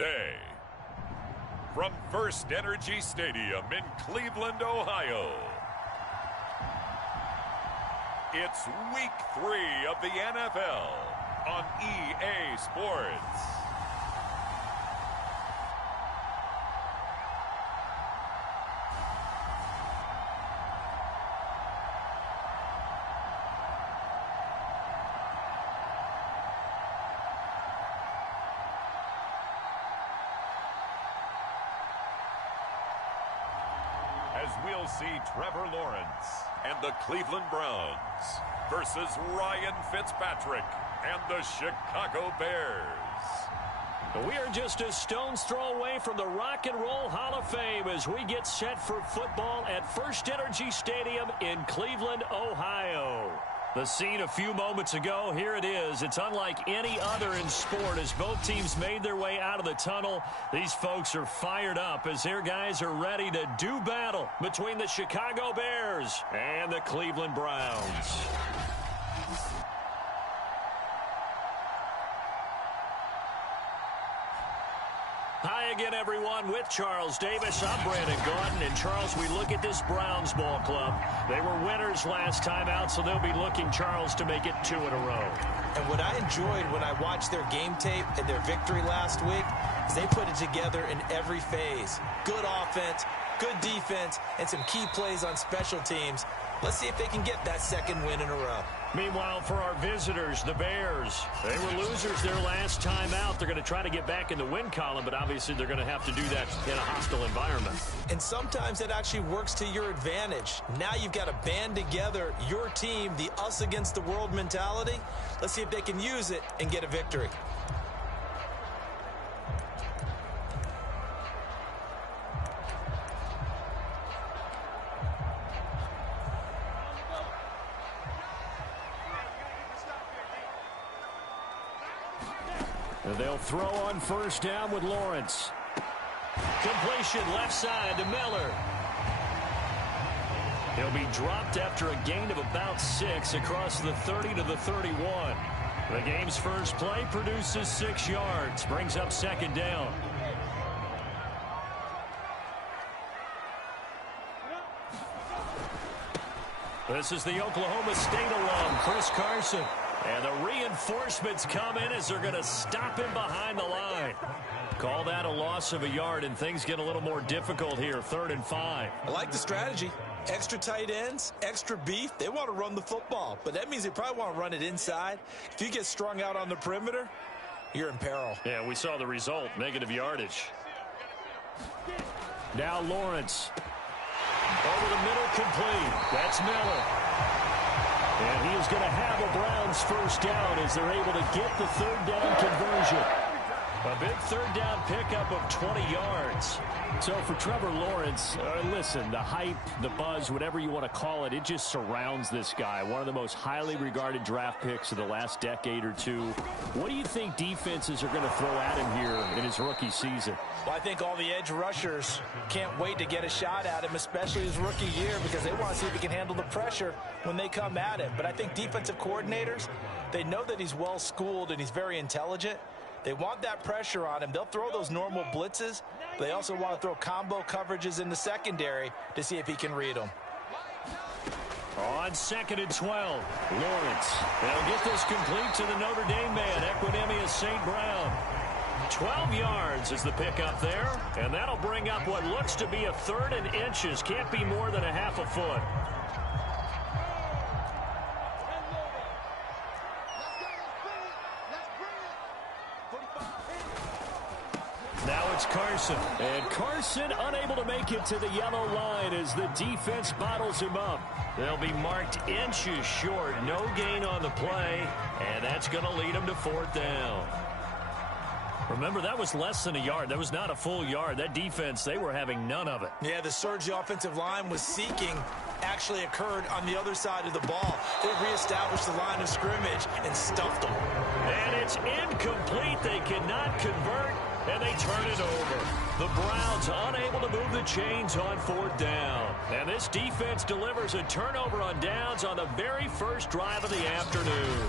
day. From First Energy Stadium in Cleveland, Ohio, it's Week 3 of the NFL on EA Sports. As we'll see Trevor Lawrence and the Cleveland Browns versus Ryan Fitzpatrick and the Chicago Bears. We are just a stone's throw away from the Rock and Roll Hall of Fame as we get set for football at First Energy Stadium in Cleveland, Ohio. The scene a few moments ago, here it is. It's unlike any other in sport as both teams made their way out of the tunnel. These folks are fired up as their guys are ready to do battle between the Chicago Bears and the Cleveland Browns. Hi again, everyone. With Charles Davis, I'm Brandon Gaudin. And, Charles, we look at this Browns ball club. They were winners last time out, so they'll be looking, Charles, to make it 2 in a row. And what I enjoyed when I watched their game tape and their victory last week is they put it together in every phase. Good offense, good defense, and some key plays on special teams. Let's see if they can get that second win in a row. Meanwhile, for our visitors, the Bears, they were losers their last time out. They're going to try to get back in the win column, but obviously they're going to have to do that in a hostile environment. And sometimes it actually works to your advantage. Now you've got to band together your team, the us against the world mentality. Let's see if they can use it and get a victory. And they'll throw on first down with Lawrence. Completion left side to Miller. He'll be dropped after a gain of about 6 across the 30 to the 31. The game's first play produces 6 yards, brings up second down. This is the Oklahoma State alum, Chris Carson. And the reinforcements come in as they're going to stop him behind the line. Call that a loss of a yard, and things get a little more difficult here, 3rd and 5. I like the strategy. Extra tight ends, extra beef. They want to run the football, but that means they probably want to run it inside. If you get strung out on the perimeter, you're in peril. Yeah, we saw the result, negative yardage. Now Lawrence. Over the middle, complete. That's Miller. And he is going to have a Browns first down as they're able to get the 3rd down conversion. A big 3rd down pickup of 20 yards. So for Trevor Lawrence, listen, the hype, the buzz, whatever you want to call it, it just surrounds this guy. One of the most highly regarded draft picks of the last decade or two. What do you think defenses are going to throw at him here in his rookie season? Well, I think all the edge rushers can't wait to get a shot at him, especially his rookie year, because they want to see if he can handle the pressure when they come at him. But I think defensive coordinators, they know that he's well-schooled and he's very intelligent. They want that pressure on him. They'll throw those normal blitzes. But they also want to throw combo coverages in the secondary to see if he can read them. On 2nd and 12, Lawrence. They'll get this complete to the Notre Dame man, Equanimeous St. Brown. 12 yards is the pickup there, and that'll bring up what looks to be a 3rd and inches. Can't be more than a half a foot. Now it's Carson. And Carson unable to make it to the yellow line as the defense bottles him up. They'll be marked inches short. No gain on the play. And that's going to lead him to 4th down. Remember, that was less than a yard. That was not a full yard. That defense, they were having none of it. Yeah, the surge the offensive line was seeking actually occurred on the other side of the ball. They reestablished the line of scrimmage and stuffed them. And it's incomplete. They cannot convert, and they turn it over. The Browns unable to move the chains on 4th down. And this defense delivers a turnover on downs on the very first drive of the afternoon.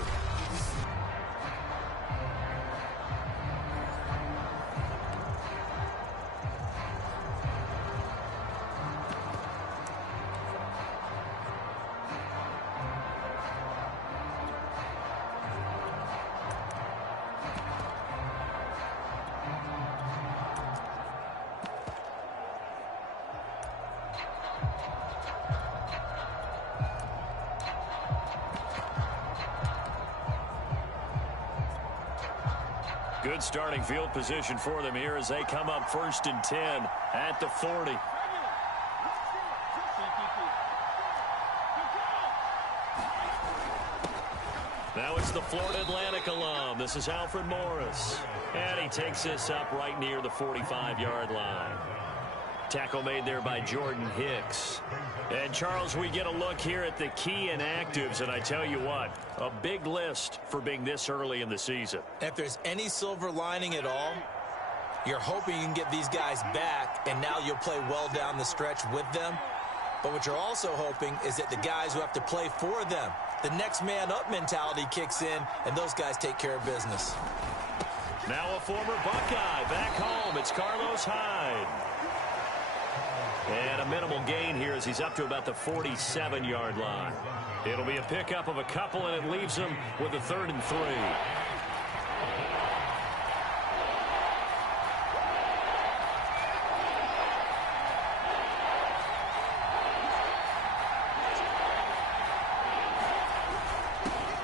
Good starting field position for them here as they come up 1st and 10 at the 40. Now it's the Florida Atlantic alum. This is Alfred Morris. And he takes this up right near the 45-yard line. Tackle made there by Jordan Hicks. And, Charles, we get a look here at the key inactives, and I tell you what, a big list for being this early in the season. If there's any silver lining at all, you're hoping you can get these guys back, and now you'll play well down the stretch with them. But what you're also hoping is that the guys who have to play for them, the next man up mentality kicks in, and those guys take care of business. Now a former Buckeye back home. It's Carlos Hyde. And a minimal gain here as he's up to about the 47-yard line. It'll be a pickup of a couple, and it leaves him with a 3rd and 3.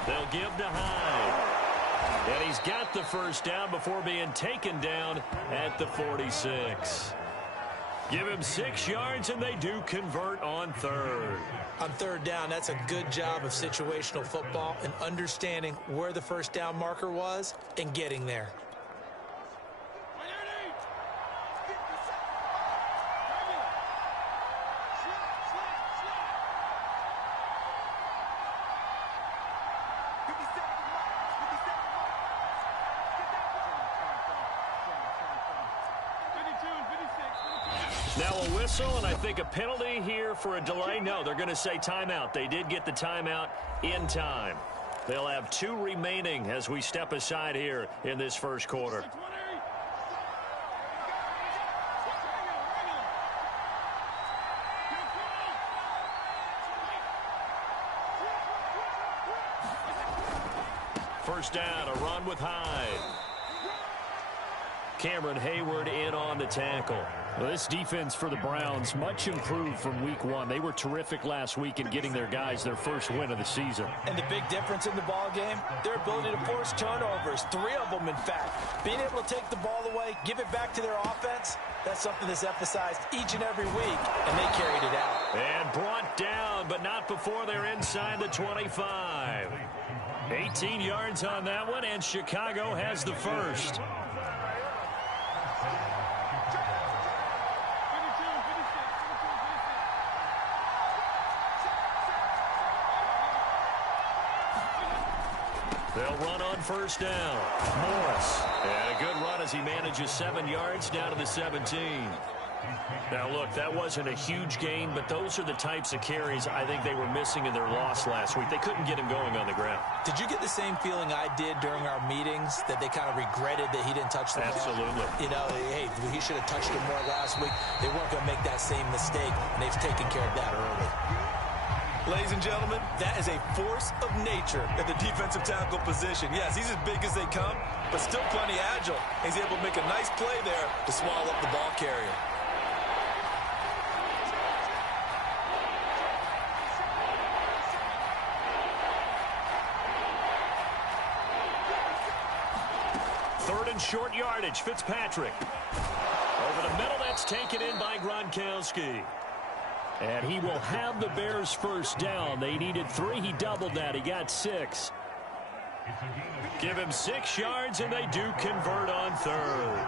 They'll give to Hyde. And he's got the first down before being taken down at the 46. Give him 6 yards, and they do convert on 3rd. On 3rd down, that's a good job of situational football and understanding where the first down marker was and getting there. Now a whistle, and I think a penalty here for a delay. No, they're going to say timeout. They did get the timeout in time. They'll have 2 remaining as we step aside here in this first quarter. First down, a run with Hyde. Cameron Hayward in on the tackle. Well, this defense for the Browns, much improved from week 1. They were terrific last week in getting their guys their first win of the season. And the big difference in the ball game, their ability to force turnovers, 3 of them in fact. Being able to take the ball away, give it back to their offense, that's something that's emphasized each and every week, and they carried it out. And brought down, but not before they're inside the 25. 18 yards on that one, and Chicago has the first. They'll run on first down. Morris. And a good run as he manages 7 yards down to the 17. Now, look, that wasn't a huge gain, but those are the types of carries I think they were missing in their loss last week. They couldn't get him going on the ground. Did you get the same feeling I did during our meetings, that they kind of regretted that he didn't touch the ball? Absolutely. You know, hey, he should have touched it more last week. They weren't going to make that same mistake, and they've taken care of that early. Ladies and gentlemen, that is a force of nature at the defensive tackle position. Yes, he's as big as they come, but still plenty agile. He's able to make a nice play there to swallow up the ball carrier. Third and short yardage, Fitzpatrick. Over the middle, that's taken in by Gronkowski. And he will have the Bears first down. They needed 3. He doubled that. He got 6. Give him 6 yards, and they do convert on 3rd.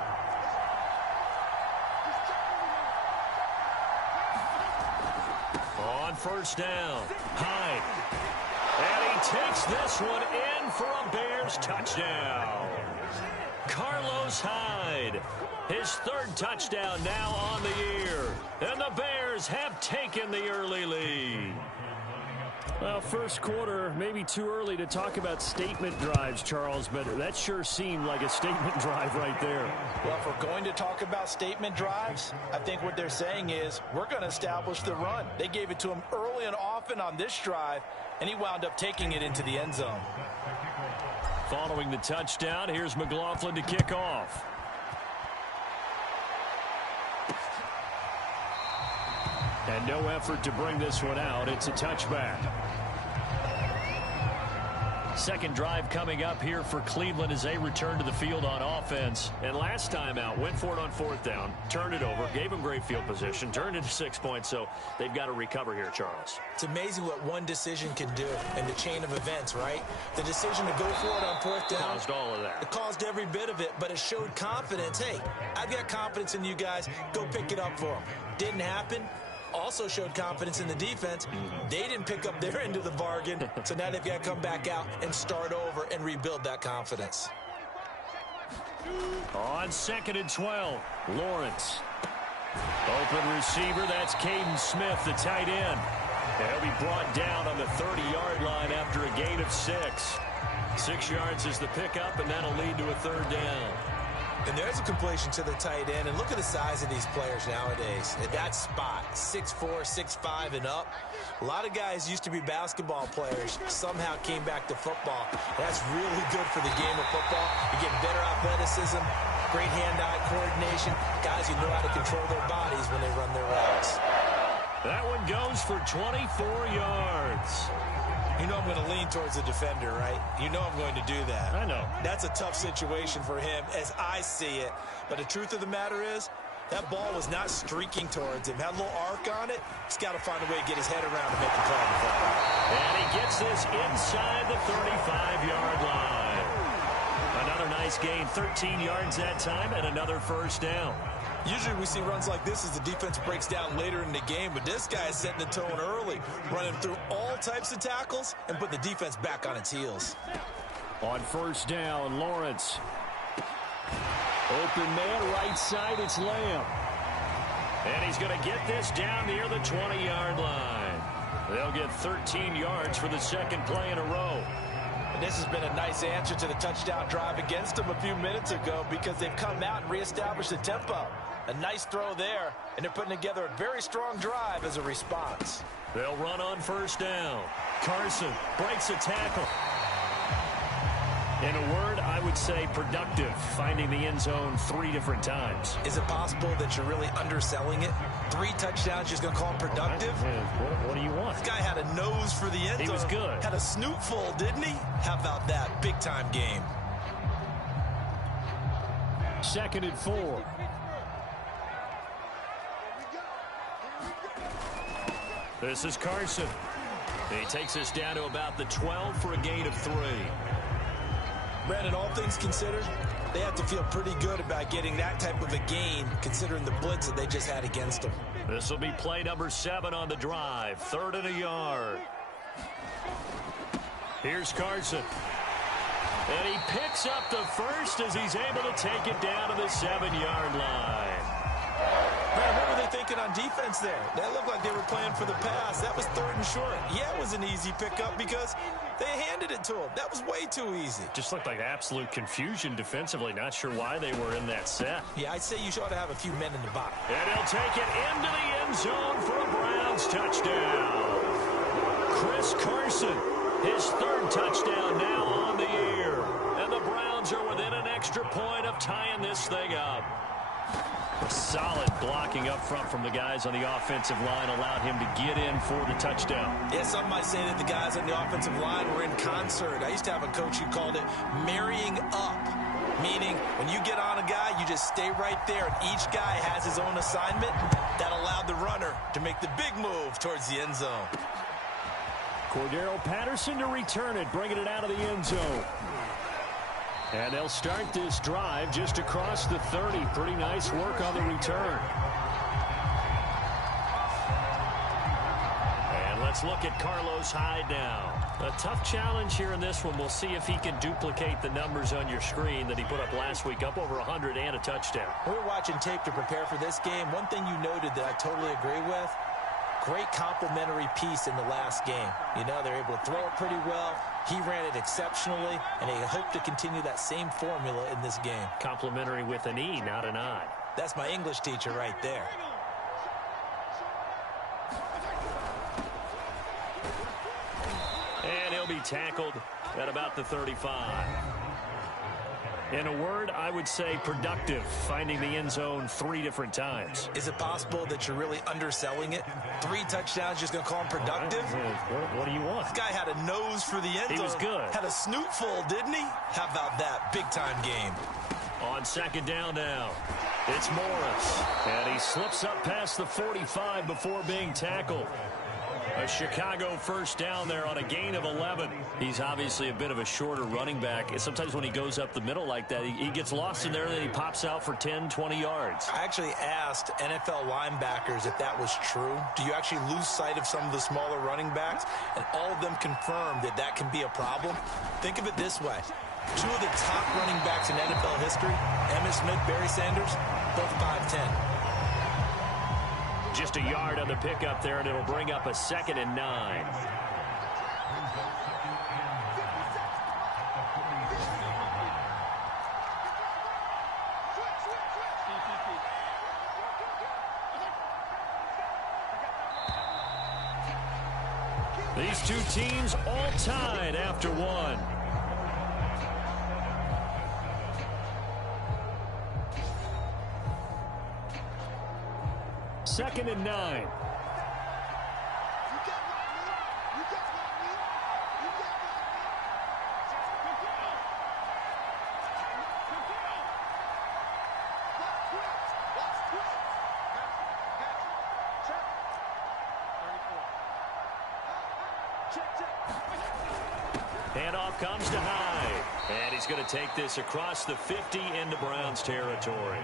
On first down, Hyde. And he takes this one in for a Bears touchdown. Carlos Hyde. His 3rd touchdown now on the year. And the Bears have taken the early lead. Well, first quarter, maybe too early to talk about statement drives, Charles, but that sure seemed like a statement drive right there. Well, if we're going to talk about statement drives, I think what they're saying is we're going to establish the run. They gave it to him early and often on this drive, and he wound up taking it into the end zone. Following the touchdown, here's McLaughlin to kick off. And no effort to bring this one out. It's a touchback. Second drive coming up here for Cleveland as they return to the field on offense. And last time out, went for it on fourth down, turned it over, gave them great field position, turned into 6 points, so they've got to recover here, Charles. It's amazing what one decision can do in the chain of events, right? The decision to go for it on fourth down caused all of that. It caused every bit of it, but it showed confidence. Hey, I've got confidence in you guys. Go pick it up for them. Didn't happen. Also showed confidence in the defense. They didn't pick up their end of the bargain, so now they've got to come back out and start over and rebuild that confidence. On 2nd and 12, Lawrence. Open receiver, that's Caden Smith, the tight end. He'll be brought down on the 30-yard line after a gain of 6. 6 yards is the pickup, and that'll lead to a third down. And there's a completion to the tight end. And look at the size of these players nowadays. At that spot, 6'4", 6'5", and up. A lot of guys used to be basketball players, somehow came back to football. That's really good for the game of football. You get better athleticism, great hand-eye coordination. Guys who know how to control their bodies when they run their routes. That one goes for 24 yards. You know I'm going to lean towards the defender, right? You know I'm going to do that. I know. That's a tough situation for him as I see it. But the truth of the matter is, that ball was not streaking towards him. Had a little arc on it. He's got to find a way to get his head around to make the play. And he gets this inside the 35-yard line. Another nice gain, 13 yards that time, and another first down. Usually we see runs like this as the defense breaks down later in the game, but this guy is setting the tone early, running through all types of tackles and put the defense back on its heels. On first down, Lawrence. Open man, right side, it's Lamb. And he's going to get this down near the 20-yard line. They'll get 13 yards for the second play in a row. And this has been a nice answer to the touchdown drive against them a few minutes ago because they've come out and reestablished the tempo. A nice throw there, and they're putting together a very strong drive as a response. They'll run on first down. Carson breaks a tackle. In a word, I would say productive, finding the end zone 3 different times. Is it possible that you're really underselling it? 3 touchdowns, just going to call him productive? What do you want? This guy had a nose for the end zone. He was good. Had a snoot full, didn't he? How about that? Big-time game. 2nd and 4. This is Carson. He takes us down to about the 12 for a gain of 3. Brandon, all things considered, they have to feel pretty good about getting that type of a gain considering the blitz that they just had against them. This will be play number 7 on the drive. 3rd and a yard. Here's Carson. And he picks up the first as he's able to take it down to the 7-yard line. Man, what were they thinking on defense there? That looked like they were playing for the pass. That was 3rd and short. Yeah, it was an easy pickup because they handed it to him. That was way too easy. Just looked like absolute confusion defensively. Not sure why they were in that set. Yeah, I'd say you ought to have a few men in the box. And he'll take it into the end zone for a Browns touchdown. Chris Carson, his 3rd touchdown now on the year. And the Browns are within an extra point of tying this thing up. Solid blocking up front from the guys on the offensive line allowed him to get in for the touchdown. Yeah, some might say that the guys on the offensive line were in concert. I used to have a coach who called it marrying up, meaning when you get on a guy, you just stay right there, and each guy has his own assignment. That allowed the runner to make the big move towards the end zone. Cordero Patterson to return it, bringing it out of the end zone. And they'll start this drive just across the 30. Pretty nice work on the return. And let's look at Carlos Hyde now. A tough challenge here in this one. We'll see if he can duplicate the numbers on your screen that he put up last week, up over 100 and a touchdown. We were watching tape to prepare for this game. One thing you noted that I totally agree with, great complimentary piece in the last game. You know, they're able to throw it pretty well. He ran it exceptionally, and they hope to continue that same formula in this game. Complimentary with an E, not an I. That's my English teacher right there. And he'll be tackled at about the 35. In a word, I would say productive, finding the end zone 3 different times. Is it possible that you're really underselling it? 3 touchdowns, just going to call him productive? What do you want? This guy had a nose for the end zone. He was good. Had a snootful, didn't he? How about that? Big-time game. On second down now, it's Morris. And he slips up past the 45 before being tackled. A Chicago first down there on a gain of 11. He's obviously a bit of a shorter running back. And sometimes when he goes up the middle like that, he gets lost in there and then he pops out for 10, 20 yards. I actually asked NFL linebackers if that was true. Do you actually lose sight of some of the smaller running backs? And all of them confirmed that that can be a problem. Think of it this way. 2 of the top running backs in NFL history, Emmitt Smith, Barry Sanders, both 5'10". Just a yard on the pickup there, and it'll bring up a 2nd and 9. These 2 teams all tied after 1. Second and 9. Handoff comes to Hyde. And he's going to take this across the 50 into Browns territory.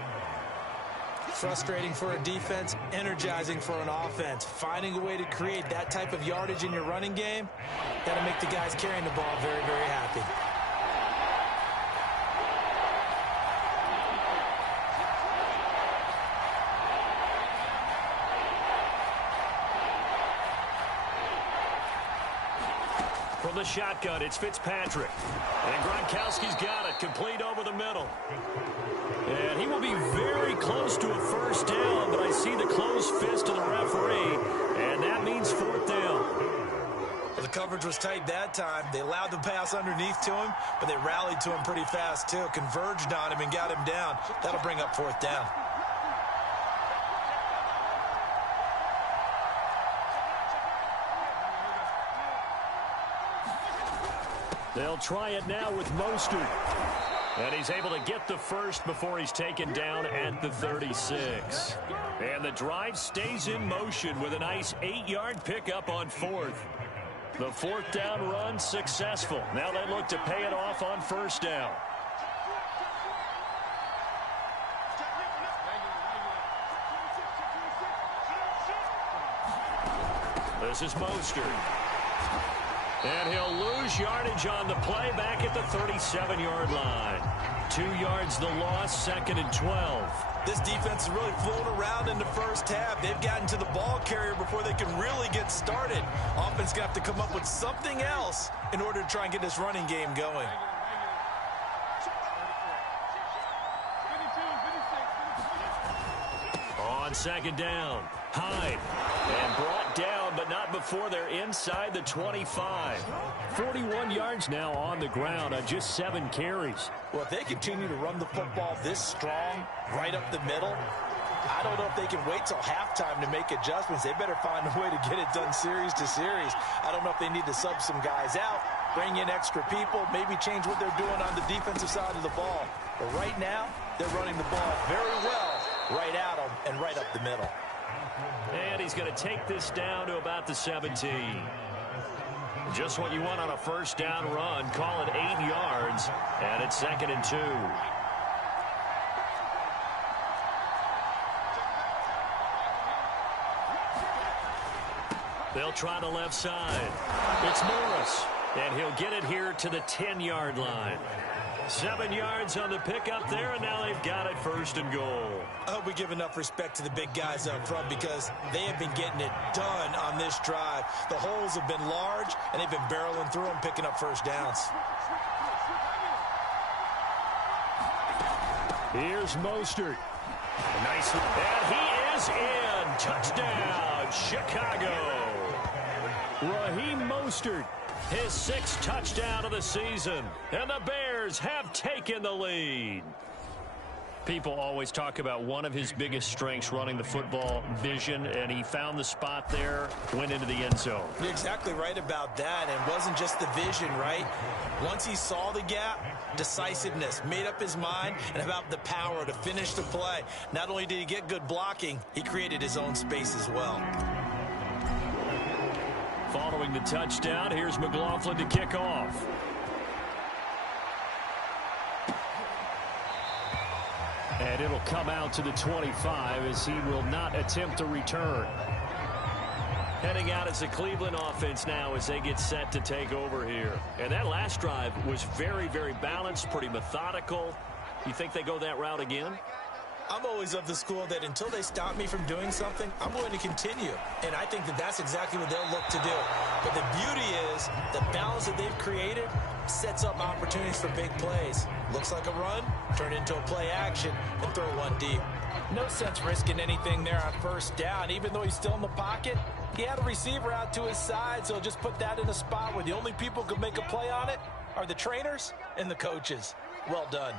Frustrating for a defense, energizing for an offense. Finding a way to create that type of yardage in your running game, that'll make the guys carrying the ball very, very happy. From the shotgun, it's Fitzpatrick. And Gronkowski's got it, complete over the middle. And he will be very close to a first down, but I see the closed fist of the referee, and that means 4th down. Well, the coverage was tight that time. They allowed the pass underneath to him, but they rallied to him pretty fast, too. Converged on him and got him down. That'll bring up 4th down. They'll try it now with Mostert. And he's able to get the first before he's taken down at the 36. And the drive stays in motion with a nice 8-yard pickup on 4th. The 4th down run successful. Now they look to pay it off on first down. This is Mostert. And he'll lose yardage on the play back at the 37-yard line. 2 yards the loss, 2nd and 12. This defense is really flown around in the first half. They've gotten to the ball carrier before they can really get started. Offense going to have to come up with something else in order to try and get this running game going. On second down, Hyde. And brought down, but not before they're inside the 25. 41 yards now on the ground on just 7 carries. Well, if they continue to run the football this strong, right up the middle, I don't know if they can wait till halftime to make adjustments. They better find a way to get it done series to series. I don't know if they need to sub some guys out, bring in extra people, maybe change what they're doing on the defensive side of the ball. But right now, they're running the ball very well right at them and right up the middle. And he's going to take this down to about the 17. Just what you want on a first down run. Call it 8 yards. And it's 2nd and 2. They'll try the left side. It's Morris. And he'll get it here to the 10-yard line. 7 yards on the pickup there, and now they've got it 1st and goal. I hope we give enough respect to the big guys up front because they have been getting it done on this drive. The holes have been large, and they've been barreling through them, picking up first downs. Here's Mostert. Nice. And he is in. Touchdown, Chicago. Raheem Mostert his 6th touchdown of the season. And the Bears have taken the lead. People always talk about one of his biggest strengths, running the football, vision, and he found the spot there, went into the end zone. You're exactly right about that, and it wasn't just the vision, right? Once he saw the gap, decisiveness, made up his mind, and about the power to finish the play. Not only did he get good blocking, he created his own space as well. Following the touchdown, here's McLaughlin to kick off. And it'll come out to the 25 as he will not attempt to return. Heading out as the Cleveland offense now as they get set to take over here. And that last drive was very, very balanced, pretty methodical. You think they go that route again? I'm always of the school that until they stop me from doing something, I'm going to continue. And I think that that's exactly what they'll look to do. But the beauty is the balance that they've created sets up opportunities for big plays. Looks like a run, turn into a play action, and throw one deep. No sense risking anything there on first down. Even though he's still in the pocket, he had a receiver out to his side, so just put that in a spot where the only people who can make a play on it are the trainers and the coaches. Well done.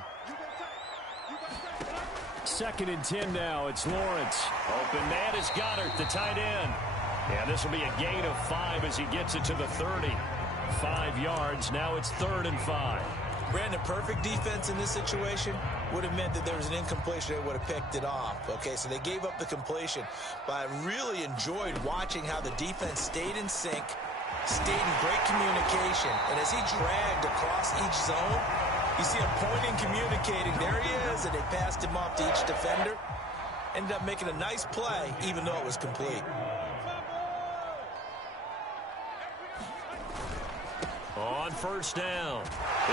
2nd and 10 now. It's Lawrence. Open man is Goddard, the tight end. Yeah, this will be a gain of 5 as he gets it to the 30. 5 yards. Now it's 3rd and 5. Brandon, perfect defense in this situation would have meant that there was an incompletion. They would have picked it off. Okay, so they gave up the completion. But I really enjoyed watching how the defense stayed in sync, stayed in great communication. And as he dragged across each zone, you see him pointing, communicating. There he is, and they passed him off to each defender. Ended up making a nice play, even though it was complete. On first down,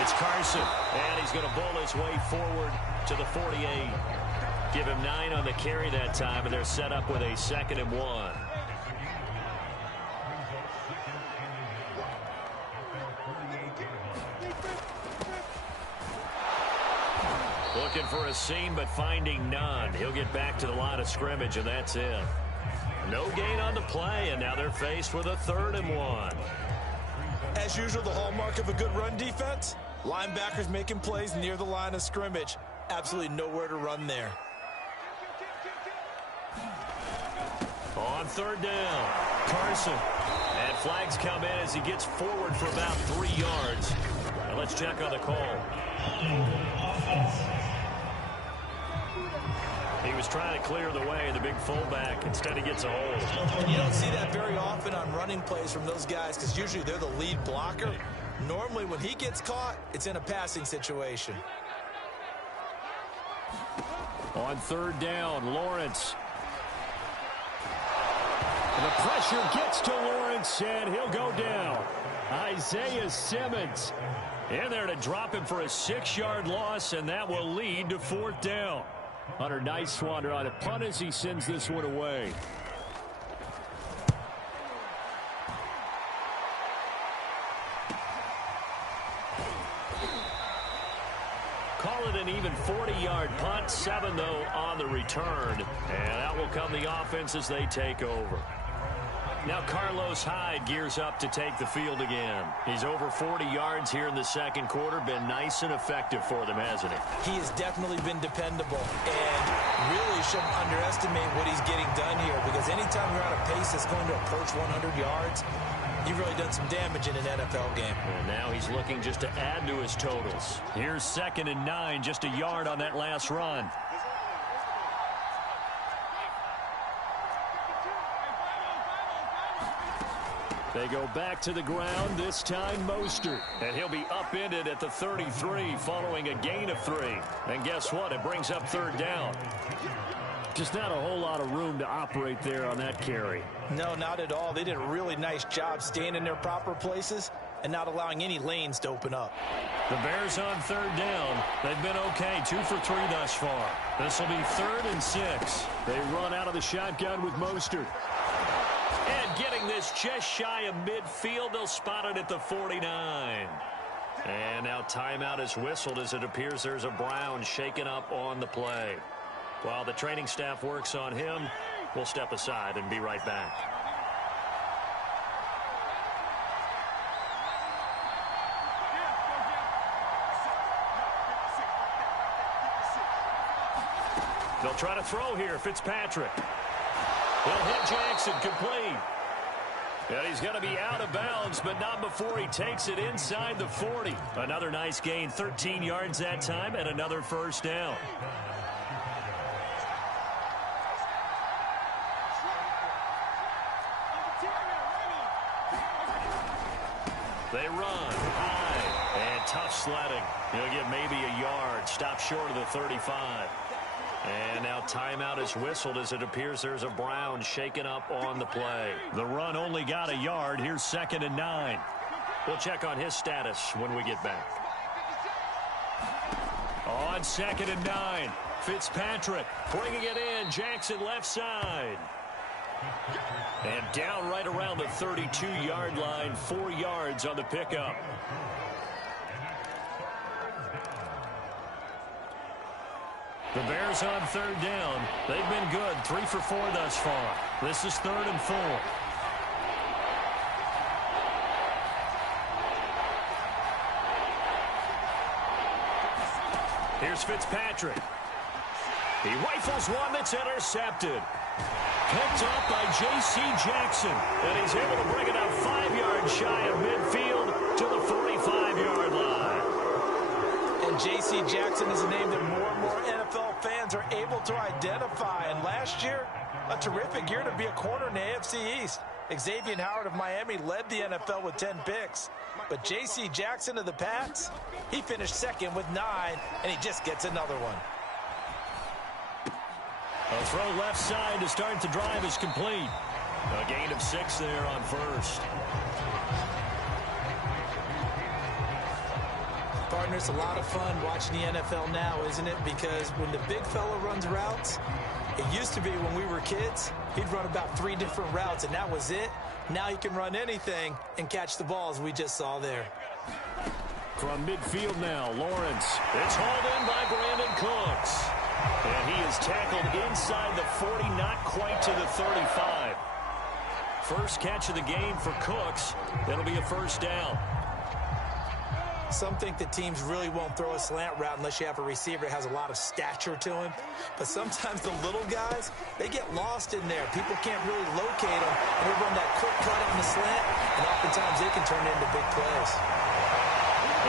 it's Carson, and he's going to bowl his way forward to the 48. Give him 9 on the carry that time, and they're set up with a 2nd and 1. Looking for a seam, but finding none. He'll get back to the line of scrimmage, and that's it. No gain on the play, and now they're faced with a 3rd and 1. As usual, the hallmark of a good run defense, linebackers making plays near the line of scrimmage. Absolutely nowhere to run there. On 3rd down, Carson. And flags come in as he gets forward for about 3 yards. Now let's check on the call. He was trying to clear the way, the big fullback. Instead, he gets a hold. You don't see that very often on running plays from those guys because usually they're the lead blocker. Normally, when he gets caught, it's in a passing situation. On 3rd down, Lawrence. And the pressure gets to Lawrence, and he'll go down. Isaiah Simmons in there to drop him for a 6-yard loss, and that will lead to 4th down. Hunter Nicewander on a punt as he sends this one away. Call it an even 40-yard punt, 7 though on the return. And out will come the offense as they take over. Now Carlos Hyde gears up to take the field again. He's over 40 yards here in the 2nd quarter. Been nice and effective for them, hasn't he? He has definitely been dependable and really shouldn't underestimate what he's getting done here because anytime you're on a pace that's going to approach 100 yards, you've really done some damage in an NFL game. And now he's looking just to add to his totals. Here's 2nd and 9, just a yard on that last run. They go back to the ground, this time Mostert. And he'll be upended at the 33 following a gain of 3. And guess what? It brings up 3rd down. Just not a whole lot of room to operate there on that carry. No, not at all. They did a really nice job staying in their proper places and not allowing any lanes to open up. The Bears on 3rd down. They've been okay, 2 for 3 thus far. This will be 3rd and 6. They run out of the shotgun with Mostert. And getting this just shy of midfield, they'll spot it at the 49. And now timeout is whistled as it appears there's a Brown shaken up on the play. While the training staff works on him, we'll step aside and be right back. They'll try to throw here. Fitzpatrick. He'll hit Jackson, complete. And he's going to be out of bounds, but not before he takes it inside the 40. Another nice gain, 13 yards that time, and another first down. They run high and tough sledding. He'll get maybe a yard. Stop short of the 35. And now timeout is whistled as it appears there's a Brown shaken up on the play. The run only got a yard. Here's 2nd and 9. We'll check on his status when we get back. On 2nd and 9, Fitzpatrick bringing it in. Jackson left side. And down right around the 32-yard line, 4 yards on the pickup. The Bears on 3rd down. They've been good, 3 for 4 thus far. This is 3rd and 4. Here's Fitzpatrick. He rifles one that's intercepted. Picked up by J.C. Jackson. And he's able to bring it up 5 yards shy of midfield to the 45-yard line. And J.C. Jackson is a name that more and more NFL fans are able to identify. And last year, a terrific year to be a corner in the AFC East. Xavier Howard of Miami led the NFL with 10 picks. But J.C. Jackson of the Pats, he finished 2nd with 9, and he just gets another one. A throw left side to start the drive is complete. A gain of 6 there on 1st. Partner, it's a lot of fun watching the NFL now, isn't it? Because when the big fella runs routes, it used to be when we were kids, he'd run about 3 different routes, and that was it. Now he can run anything and catch the ball, as we just saw there. From midfield now, Lawrence. It's hauled in by Brandon Cooks. And he is tackled inside the 40, not quite to the 35. First catch of the game for Cooks. That'll be a first down. Some think that teams really won't throw a slant route unless you have a receiver that has a lot of stature to him. But sometimes the little guys, they get lost in there. People can't really locate them, and they run that quick cut on the slant, and oftentimes they can turn into big plays.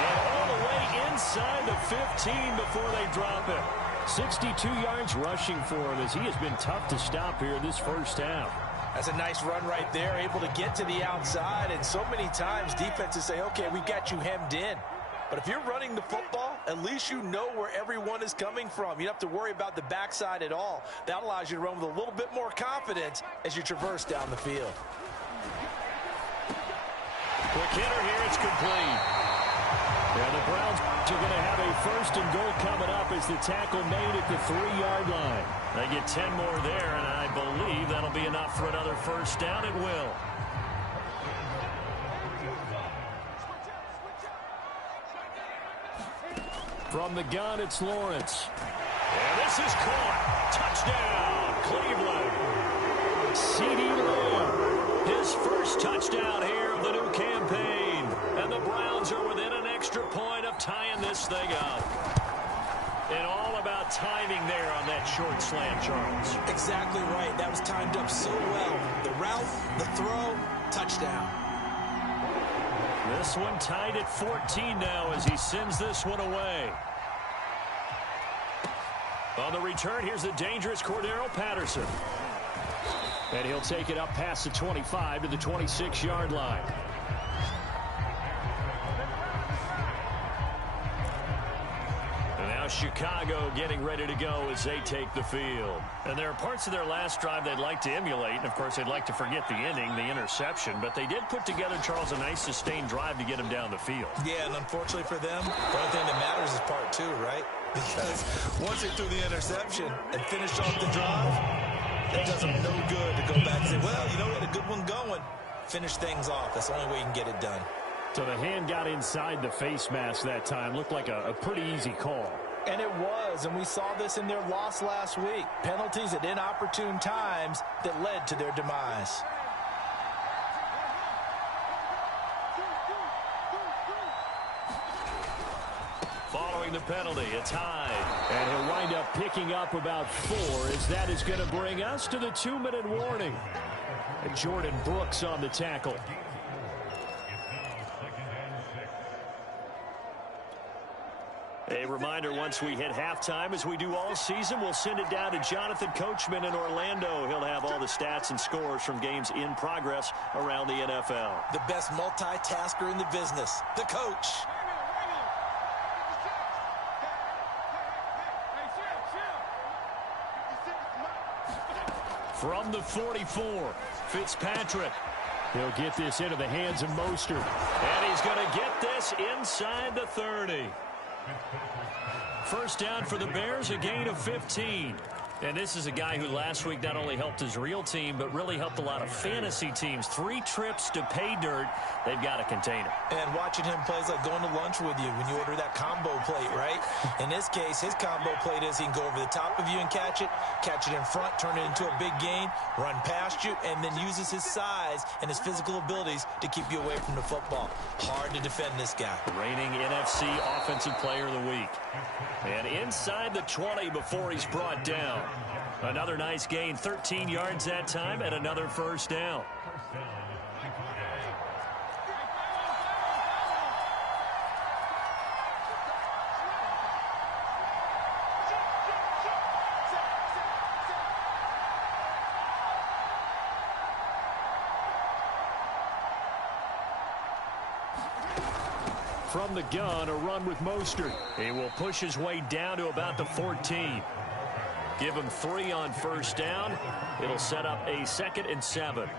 And all the way inside the 15 before they drop it. 62 yards rushing for him as he has been tough to stop here this first half. That's a nice run right there, able to get to the outside. And so many times defenses say, okay, we got you hemmed in. But if you're running the football, at least you know where everyone is coming from. You don't have to worry about the backside at all. That allows you to run with a little bit more confidence as you traverse down the field. Quick hitter here, it's complete. Yeah, the Browns are going to have a 1st and goal coming up as the tackle made at the 3-yard line. They get 10 more there, and I believe that'll be enough for another first down. It will. From the gun, it's Lawrence. And this is caught. Touchdown, Cleveland. CeeDee Lamb, his first touchdown here of the new campaign. And the Browns are within an extra point of tying this thing up. And all about timing there on that short slant, Charles. Exactly right. That was timed up so well. The route, the throw, touchdown. This one tied at 14 now as he sends this one away. On the return, here's the dangerous Cordero Patterson. And he'll take it up past the 25 to the 26-yard line. And now Chicago getting ready to go as they take the field. And there are parts of their last drive they'd like to emulate. And, of course, they'd like to forget the ending, the interception. But they did put together, Charles, a nice sustained drive to get him down the field. Yeah, and unfortunately for them, the only thing that matters is part 2, right? Because once they threw the interception and finished off the drive, it does them no good to go back and say, well, you know, we had a good one going. Finish things off. That's the only way you can get it done. So the hand got inside the face mask that time. Looked like a pretty easy call. And it was, and we saw this in their loss last week. Penalties at inopportune times that led to their demise. following the penalty. It's Hyde. And he'll wind up picking up about 4 as that is going to bring us to the 2-minute warning. And Jordan Brooks on the tackle. A reminder, once we hit halftime, as we do all season, we'll send it down to Jonathan Coachman in Orlando. He'll have all the stats and scores from games in progress around the NFL. The best multitasker in the business, the coach. From the 44, Fitzpatrick. He'll get this into the hands of Mostert. And he's going to get this inside the 30. First down for the Bears, a gain of 15. And this is a guy who last week not only helped his real team, but really helped a lot of fantasy teams. 3 trips to pay dirt. They've got to contain him. And watching him play is like going to lunch with you when you order that combo plate, right? In this case, his combo plate is he can go over the top of you and catch it in front, turn it into a big gain, run past you, and then uses his size and his physical abilities to keep you away from the football. Hard to defend this guy. Reigning NFC Offensive Player of the Week. And inside the 20 before he's brought down. Another nice gain, 13 yards that time, and another first down. From the gun, a run with Mostert. He will push his way down to about the 14. Give him 3 on first down. It'll set up a 2nd and 7.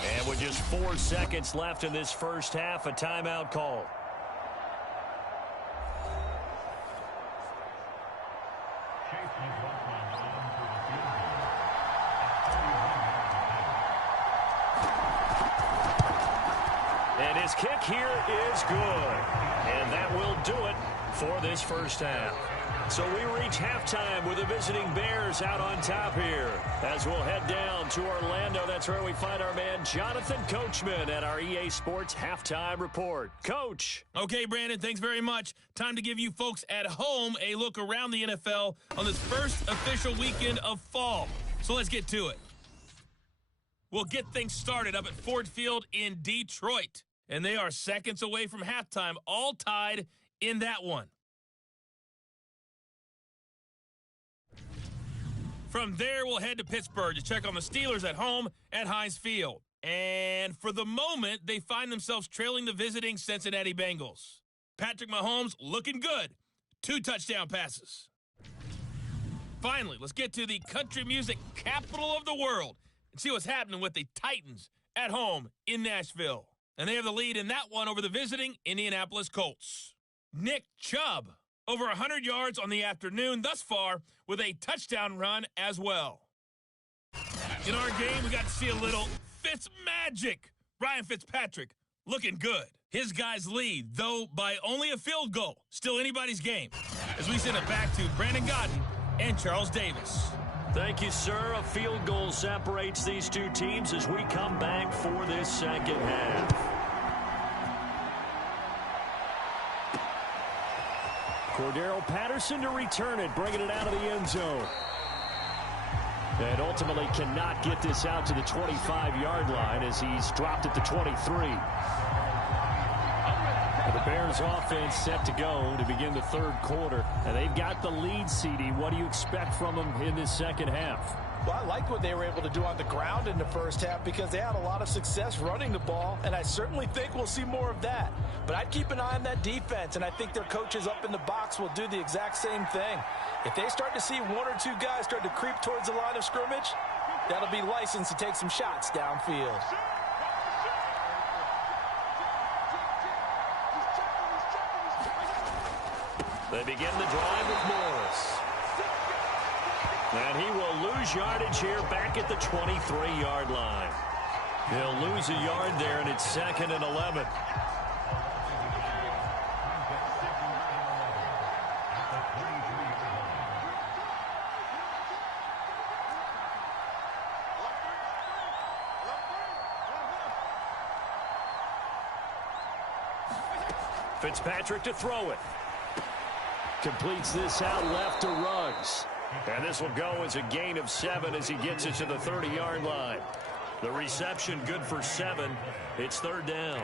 And with just 4 seconds left in this first half, a timeout call. And his kick here is good. And that will do it for this first half. So we reach halftime with the visiting Bears out on top here. As we'll head down to Orlando, that's where we find our man Jonathan Coachman at our EA Sports Halftime Report. Coach. Okay, Brandon, thanks very much. Time to give you folks at home a look around the NFL on this first official weekend of fall. So let's get to it. We'll get things started up at Ford Field in Detroit. And they are seconds away from halftime, all tied in that one. From there, we'll head to Pittsburgh to check on the Steelers at home at Heinz Field. And for the moment, they find themselves trailing the visiting Cincinnati Bengals. Patrick Mahomes looking good. 2 touchdown passes. Finally, let's get to the country music capital of the world and see what's happening with the Titans at home in Nashville. And they have the lead in that one over the visiting Indianapolis Colts. Nick Chubb, over 100 yards on the afternoon thus far with a touchdown run as well. In our game, we got to see a little Fitz magic. Ryan Fitzpatrick looking good. His guys lead, though by only a field goal. Still anybody's game. As we send it back to Brandon Godden and Charles Davis. Thank you, sir. A field goal separates these two teams as we come back for this second half. Cordero Patterson to return it, bringing it out of the end zone. And ultimately cannot get this out to the 25-yard line as he's dropped at the 23. The Bears offense set to go to begin the third quarter. And they've got the lead, CD. What do you expect from them in this second half? Well, I like what they were able to do on the ground in the first half because they had a lot of success running the ball, and I certainly think we'll see more of that. But I'd keep an eye on that defense, and I think their coaches up in the box will do the exact same thing. If they start to see 1 or 2 guys start to creep towards the line of scrimmage, that'll be license to take some shots downfield. They begin the drive with Morris. And he will lose yardage here back at the 23-yard line. He'll lose a yard there, and it's 2nd and 11. Fitzpatrick to throw it. Completes this out left to Ruggs. And this will go as a gain of 7 as he gets it to the 30-yard line. The reception good for 7. It's 3rd down.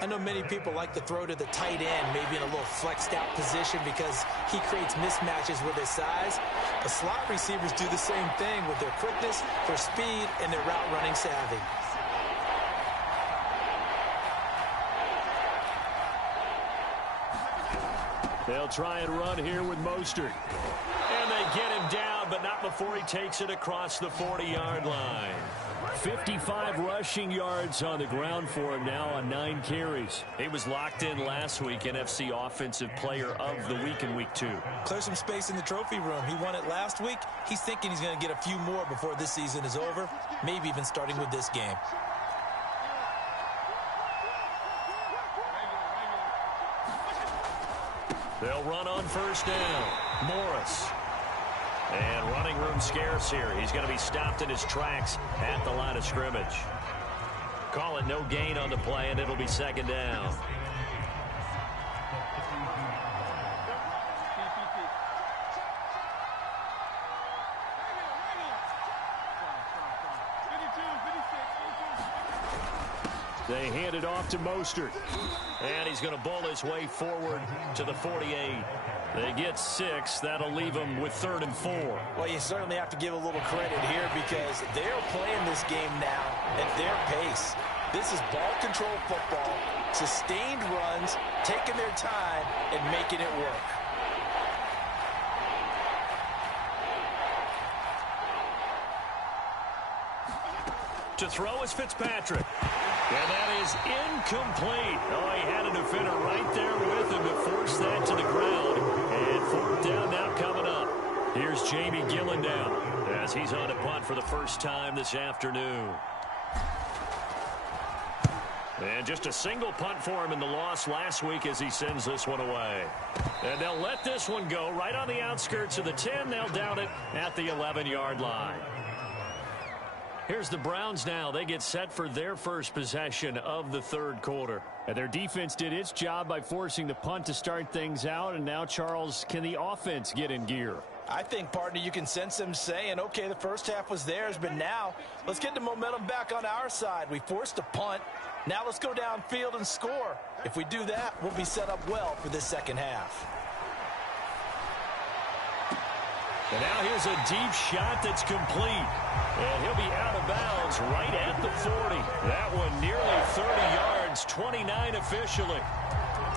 I know many people like to throw to the tight end, maybe in a little flexed out position because he creates mismatches with his size. The slot receivers do the same thing with their quickness, their speed, and their route running savvy. They'll try and run here with Mostert. And they get him down, but not before he takes it across the 40-yard line. 55 rushing yards on the ground for him now on 9 carries. He was locked in last week, NFC Offensive Player of the Week in Week 2. Clear some space in the trophy room. He won it last week. He's thinking he's going to get a few more before this season is over, maybe even starting with this game. They'll run on 1st down. Morris. And running room scarce here. He's going to be stopped in his tracks at the line of scrimmage. Call it no gain on the play, and it'll be 2nd down. They hand it off to Mostert. And he's going to bowl his way forward to the 48. They get 6. That'll leave them with 3rd and 4. Well, you certainly have to give a little credit here because they're playing this game now at their pace. This is ball control football, sustained runs, taking their time, and making it work. To throw is Fitzpatrick. And that is incomplete. Oh, he had a defender right there with him to force that to the ground. And 4th down now coming up. Here's Jamie Gillen now as he's on a punt for the first time this afternoon. And just a single punt for him in the loss last week as he sends this one away. And they'll let this one go right on the outskirts of the 10. They'll down it at the 11-yard line. Here's the Browns now. They get set for their first possession of the 3rd quarter. And their defense did its job by forcing the punt to start things out. And now, Charles, can the offense get in gear? I think, partner, you can sense them saying, okay, the first half was theirs, but now let's get the momentum back on our side. We forced a punt. Now let's go downfield and score. If we do that, we'll be set up well for this second half. And now here's a deep shot that's complete. And he'll be out of bounds right at the 40. That one nearly 30 yards, 29 officially.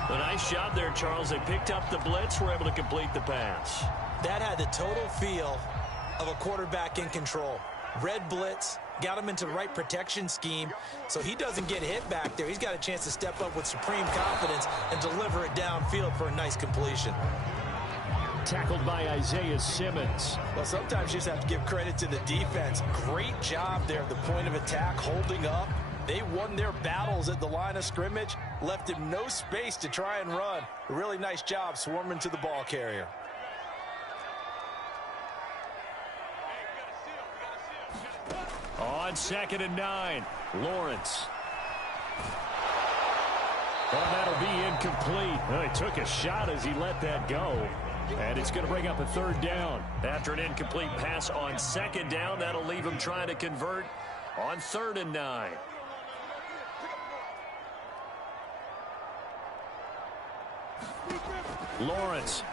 A nice job there, Charles. They picked up the blitz, were able to complete the pass. That had the total feel of a quarterback in control. Red blitz, got him into the right protection scheme, so he doesn't get hit back there. He's got a chance to step up with supreme confidence and deliver it downfield for a nice completion. Tackled by Isaiah Simmons. Well, sometimes you just have to give credit to the defense. Great job there at the point of attack, holding up. They won their battles at the line of scrimmage, left him no space to try and run. A really nice job swarming to the ball carrier. On 2nd and 9, Lawrence. Well, that'll be incomplete. Well, he took a shot as he let that go. And it's going to bring up a 3rd down. After an incomplete pass on 2nd down, that'll leave him trying to convert on 3rd and 9. Lawrence.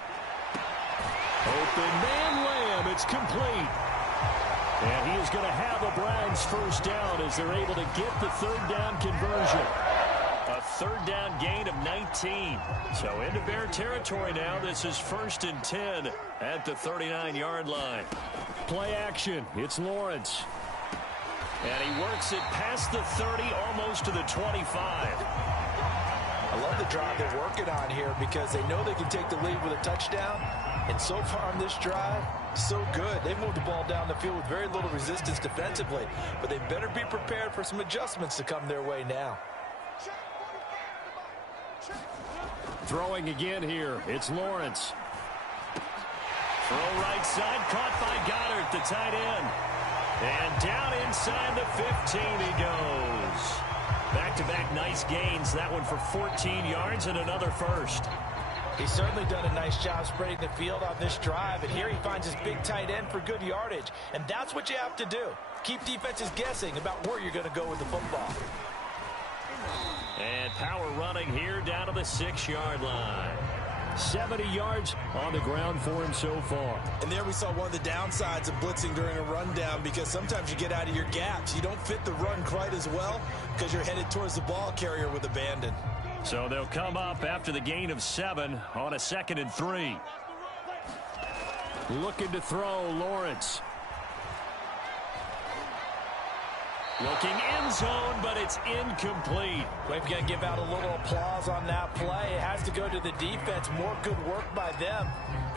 Open man Lamb. It's complete. And he is going to have a Browns first down as they're able to get the 3rd down conversion. A 3rd down gain of 19. So into Bear territory now. This is 1st and 10 at the 39-yard line. Play action. It's Lawrence. And he works it past the 30, almost to the 25. I love the drive they're working on here because they know they can take the lead with a touchdown. And so far on this drive, so good. They've moved the ball down the field with very little resistance defensively, but they better be prepared for some adjustments to come their way now. Throwing again here, it's Lawrence. Throw right side, caught by Goddard, the tight end. And down inside the 15 he goes. Back-to-back nice gains. That one for 14 yards and another first. He's certainly done a nice job spreading the field on this drive, and here he finds his big tight end for good yardage. And that's what you have to do. Keep defenses guessing about where you're going to go with the football. And power running here down to the 6-yard line. 70 yards on the ground for him so far. And there we saw one of the downsides of blitzing during a rundown, because sometimes you get out of your gaps. You don't fit the run quite as well because you're headed towards the ball carrier with abandon. So they'll come up after the gain of 7 on a 2nd and 3. Looking to throw, Lawrence. Looking end zone, but it's incomplete. We've got to give out a little applause on that play. It has to go to the defense. More good work by them.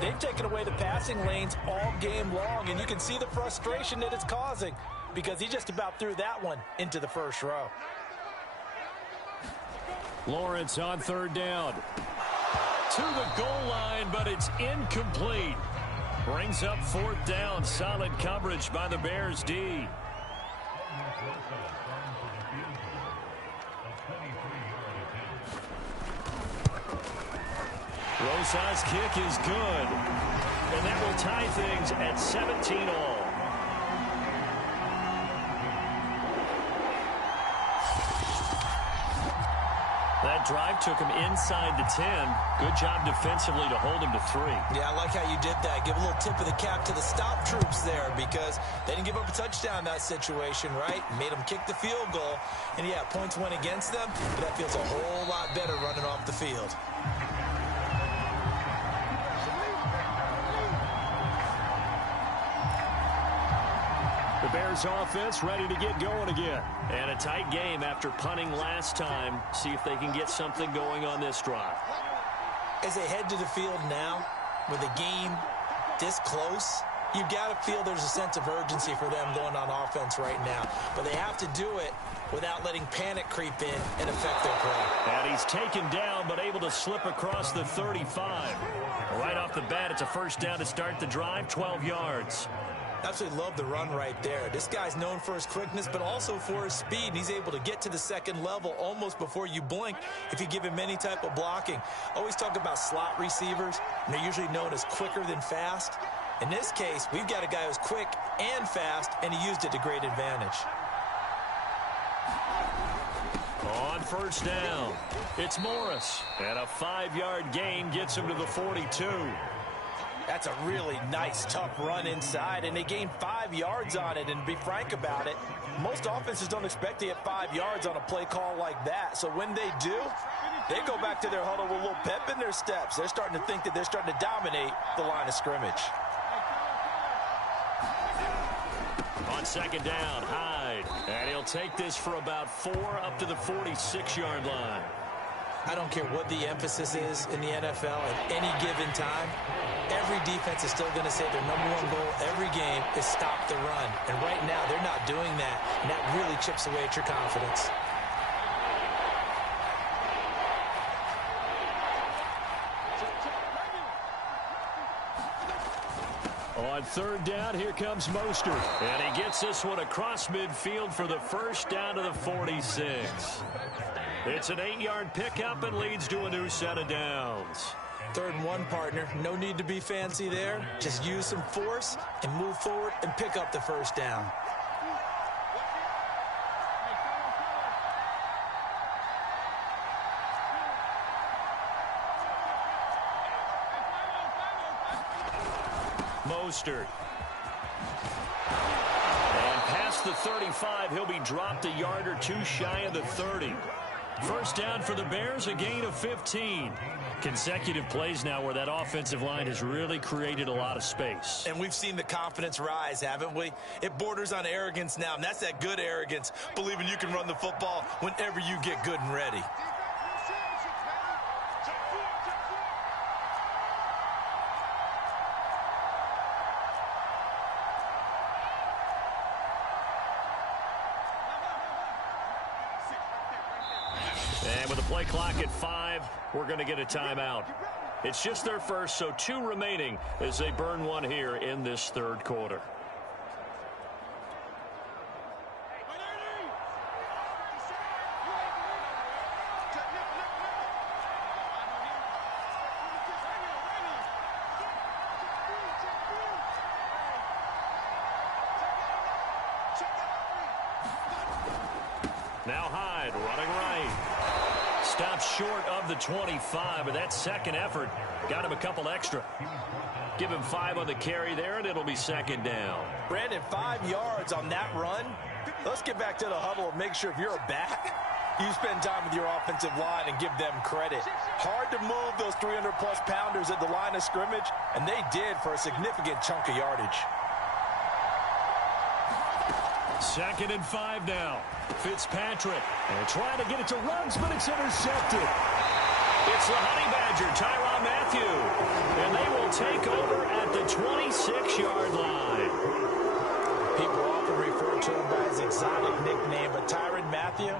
They've taken away the passing lanes all game long, and you can see the frustration that it's causing because he just about threw that one into the first row. Lawrence on 3rd down. To the goal line, but it's incomplete. Brings up 4th down. Solid coverage by the Bears D. Rosa's kick is good. And that will tie things at 17 all. That drive took him inside the 10. Good job defensively to hold him to 3. Yeah, I like how you did that. Give a little tip of the cap to the stop troops there, because they didn't give up a touchdown in that situation, right? Made them kick the field goal. And, yeah, points went against them, but that feels a whole lot better running off the field. The Bears offense ready to get going again. And a tight game after punting last time. See if they can get something going on this drive. As they head to the field now, with the game this close, you've got to feel there's a sense of urgency for them going on offense right now. But they have to do it without letting panic creep in and affect their play. And he's taken down, but able to slip across the 35. Right off the bat, it's a first down to start the drive, 12 yards. Absolutely love the run right there. This guy's known for his quickness, but also for his speed. And he's able to get to the second level almost before you blink if you give him any type of blocking. Always talk about slot receivers, and they're usually known as quicker than fast. In this case, we've got a guy who's quick and fast, and he used it to great advantage. On first down, it's Morris. And a 5-yard gain gets him to the 42. That's a really nice, tough run inside, and they gained 5 yards on it. And to be frank about it, most offenses don't expect to get 5 yards on a play call like that. So when they do, they go back to their huddle with a little pep in their steps. They're starting to think that they're starting to dominate the line of scrimmage. On second down, Hyde. And he'll take this for about 4 up to the 46-yard line. I don't care what the emphasis is in the NFL at any given time. Every defense is still going to say their #1 goal every game is stop the run. And right now, they're not doing that, and that really chips away at your confidence. On third down, here comes Mostert. And he gets this one across midfield for the first down to the 46. It's an 8-yard pickup and leads to a new set of downs. 3rd and 1, partner. No need to be fancy there. Just use some force and move forward and pick up the first down. Mostert. And past the 35, he'll be dropped a yard or 2 shy of the 30. First down for the Bears, a gain of 15. Consecutive plays now where that offensive line has really created a lot of space. And we've seen the confidence rise, haven't we? It borders on arrogance now, and that's that good arrogance, believing you can run the football whenever you get good and ready. And with the play clock at 5, we're going to get a timeout. It's just their first, so 2 remaining as they burn one here in this third quarter. Now Hyde running right. Stops short of the 25, but that second effort got him a couple extra. Give him 5 on the carry there, and it'll be second down. Brandon, 5 yards on that run. Let's get back to the huddle and make sure if you're a back, you spend time with your offensive line and give them credit. Hard to move those 300-plus pounders at the line of scrimmage, and they did for a significant chunk of yardage. 2nd and 5 now. Fitzpatrick and trying to get it to Ruggs, but it's intercepted. It's the Honey Badger, Tyrann Mathieu, and they will take over at the 26-yard line. People often refer to him by his exotic nickname, but Tyrann Mathieu,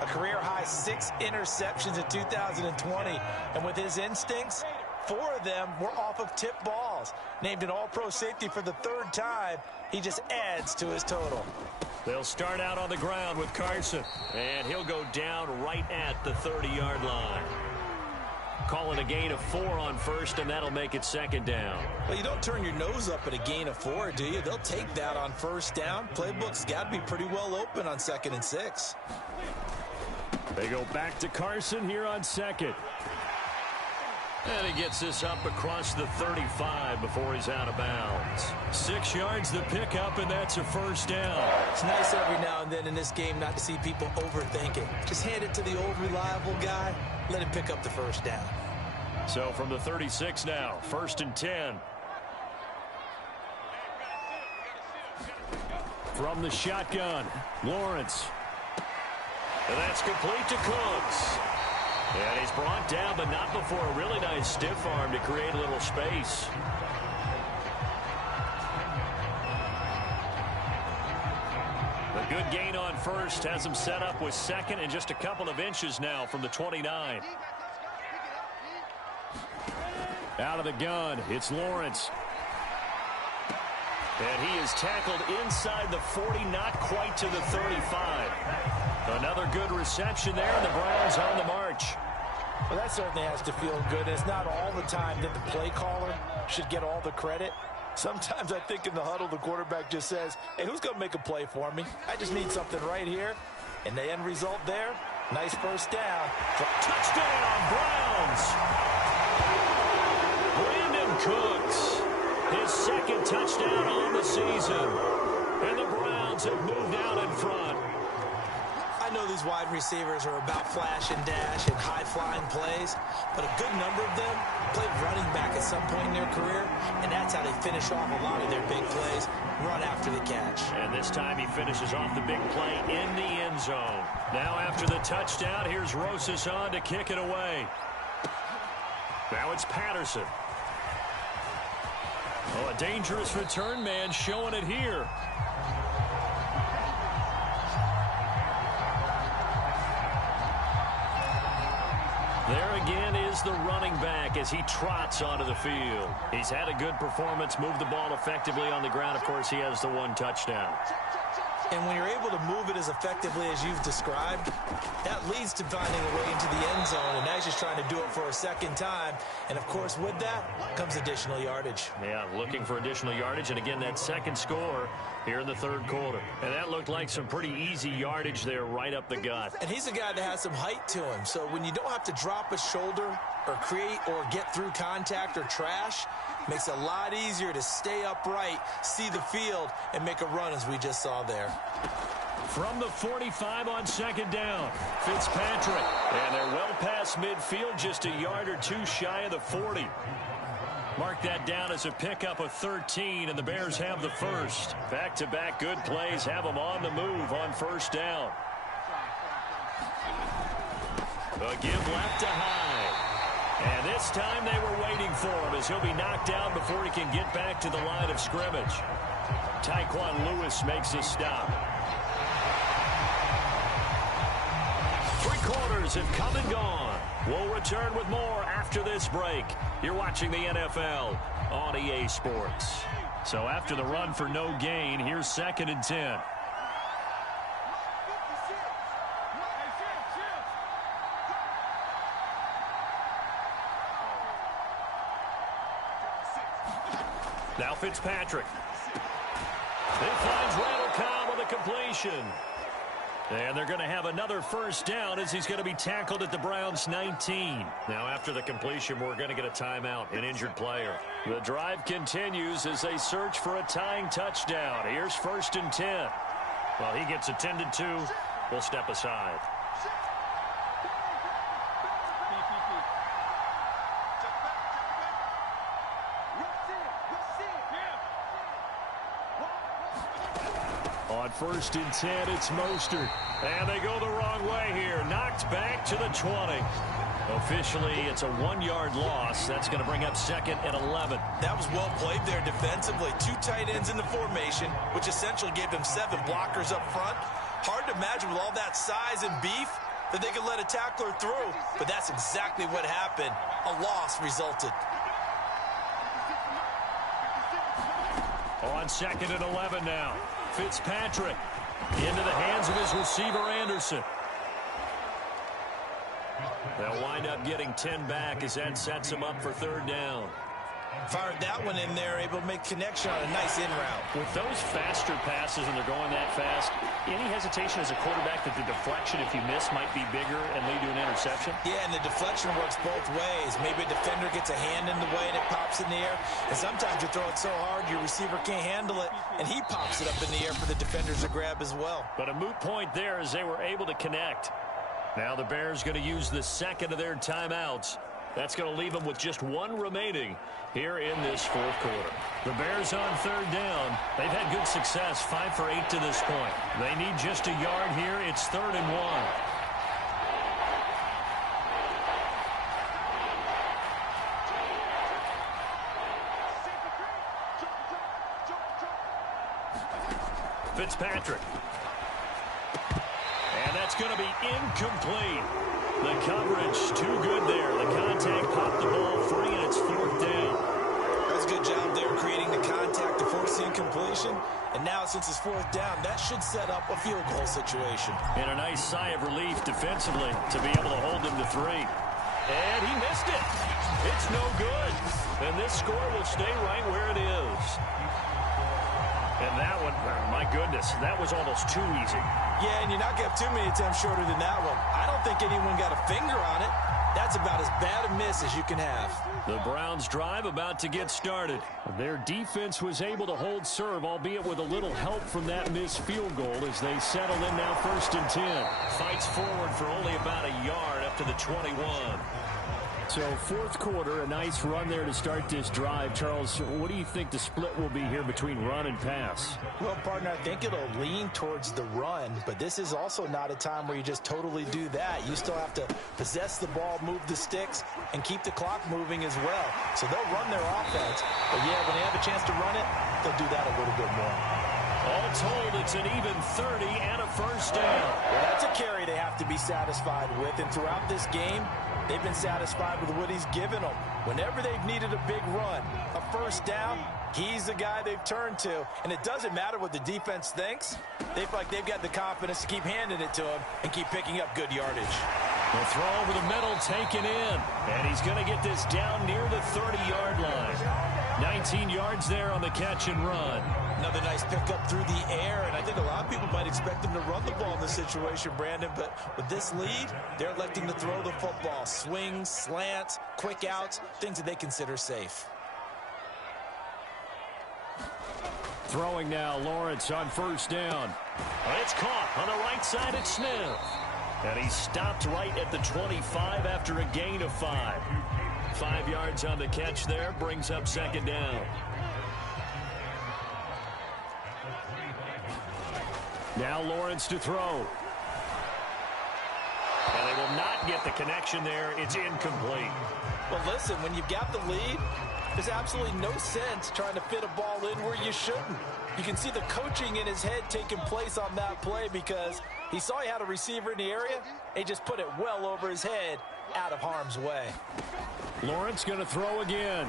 a career-high 6 interceptions in 2020, and with his instincts, 4 of them were off of tip balls. Named an all-pro safety for the 3rd time, he just adds to his total. They'll start out on the ground with Carson, and he'll go down right at the 30-yard line. Calling a gain of 4 on first, and that'll make it second down. Well, you don't turn your nose up at a gain of 4, do you? They'll take that on first down. Playbook's got to be pretty well open on 2nd and 6. They go back to Carson here on 2nd. And he gets this up across the 35 before he's out of bounds. 6 yards the pickup, and that's a first down. It's nice every now and then in this game not to see people overthink it. Just hand it to the old reliable guy. Let him pick up the first down. So from the 36 now, 1st and 10. From the shotgun, Lawrence. And that's complete to Cooks. And he's brought down, but not before a really nice stiff arm to create a little space. A good gain on first has him set up with 2nd and just a couple of inches now from the 29. Out of the gun, it's Lawrence. And he is tackled inside the 40, not quite to the 35. Another good reception there, and the Browns on the march. Well, that certainly has to feel good. It's not all the time that the play caller should get all the credit. Sometimes I think in the huddle, the quarterback just says, hey, who's going to make a play for me? I just need something right here. And the end result there, nice first down. Touchdown, Browns! Brandon Cooks, his 2nd touchdown on the season. And the Browns have moved out in front. I know these wide receivers are about flash and dash and high-flying plays, but a good number of them played running back at some point in their career, and that's how they finish off a lot of their big plays, run after the catch. And this time he finishes off the big play in the end zone. Now after the touchdown, here's Rosas on to kick it away. Now it's Patterson. Oh, a dangerous return man showing it here. There again is the running back as he trots onto the field. He's had a good performance, moved the ball effectively on the ground. Of course, he has the 1 touchdown. And when you're able to move it as effectively as you've described, that leads to finding a way into the end zone, and now he's just trying to do it for a 2nd time. And, of course, with that comes additional yardage. Yeah, looking for additional yardage, and again, that 2nd score here in the 3rd quarter. And that looked like some pretty easy yardage there right up the gut. And he's a guy that has some height to him, so when you don't have to drop a shoulder or create or get through contact or trash, makes it a lot easier to stay upright, see the field, and make a run as we just saw there. From the 45 on 2nd down, Fitzpatrick. And they're well past midfield, just a yard or 2 shy of the 40. Mark that down as a pickup of 13, and the Bears have the first. Back-to-back good plays have them on the move on first down. A give left to Hyde. And this time they were waiting for him as he'll be knocked down before he can get back to the line of scrimmage. Tyquan Lewis makes his stop. 3 quarters have come and We'll return with more after this break. You're watching the NFL on EA Sports. So after the run for no gain, here's 2nd and 10. Now Fitzpatrick. He finds Randall Cobb with a completion. And they're going to have another first down as he's going to be tackled at the Browns' 19. Now after the completion, we're going to get a timeout, an injured player. The drive continues as they search for a tying touchdown. Here's 1st and 10. Well, he gets attended to. We'll step aside. On 1st and 10, it's Mostert. And they go the wrong way here. Knocked back to the 20. Officially, it's a 1-yard loss. That's going to bring up 2nd and 11. That was well played there defensively. 2 tight ends in the formation, which essentially gave them 7 blockers up front. Hard to imagine with all that size and beef that they could let a tackler through. But that's exactly what happened. A loss resulted. On 2nd and 11 now. Fitzpatrick into the hands of his receiver, Anderson. They'll wind up getting 10 back as that sets him up for 3rd down. Fired that one in there, able to make connection on a nice in route. With those faster passes and they're going that fast, any hesitation as a quarterback that the deflection, if you miss, might be bigger and lead to an interception? Yeah, and the deflection works both ways. Maybe a defender gets a hand in the way and it pops in the air. And sometimes you throw it so hard your receiver can't handle it, and he pops it up in the air for the defenders to grab as well. But a moot point there as they were able to connect. Now the Bears going to use the 2nd of their timeouts. That's going to leave them with just 1 remaining here in this 4th quarter. The Bears on 3rd down. They've had good success, 5 for 8 to this point. They need just a yard here. It's 3rd and 1. Fitzpatrick. And that's going to be incomplete. The coverage too good there. The contact popped the ball free, and it's 4th down. That's a good job there creating the contact to force the incompletion. And now since it's 4th down, that should set up a field goal situation. And a nice sigh of relief defensively to be able to hold them to 3. And he missed it. It's no good. And this score will stay right where it is. And that one, oh my goodness, that was almost too easy. Yeah, and you're not going to have too many attempts shorter than that one. I don't think anyone got a finger on it. That's about as bad a miss as you can have. The Browns drive about to get started. Their defense was able to hold serve, albeit with a little help from that missed field goal as they settle in now 1st and 10. Fights forward for only about a yard up to the 21. So 4th quarter, a nice run there to start this drive. Charles, what do you think the split will be here between run and pass? Well, partner, I think it'll lean towards the run, but this is also not a time where you just totally do that. You still have to possess the ball, move the sticks, and keep the clock moving as well. So they'll run their offense, but yeah, when they have a chance to run it, they'll do that a little bit more. All told, it's an even 30 and a first down. Well, that's a carry they have to be satisfied with, and throughout this game, they've been satisfied with what he's given them. Whenever they've needed a big run, a first down, he's the guy they've turned to. And it doesn't matter what the defense thinks. They feel like they've got the confidence to keep handing it to him and keep picking up good yardage. The throw over the middle taken in. And he's going to get this down near the 30-yard line. 19 yards there on the catch and run. Another nice pickup through the air, and I think a lot of people might expect them to run the ball in this situation, Brandon, but with this lead, they're electing to throw the football. Swings, slants, quick outs, things that they consider safe. Throwing now, Lawrence on 1st down. It's caught on the right side at Smith. And he stopped right at the 25 after a gain of 5. 5 yards on the catch there, brings up 2nd down. Now Lawrence to throw. And they will not get the connection there. It's incomplete. Well, listen, when you've got the lead, there's absolutely no sense trying to fit a ball in where you shouldn't. You can see the coaching in his head taking place on that play because he saw he had a receiver in the area. He just put it well over his head out of harm's way. Lawrence going to throw again.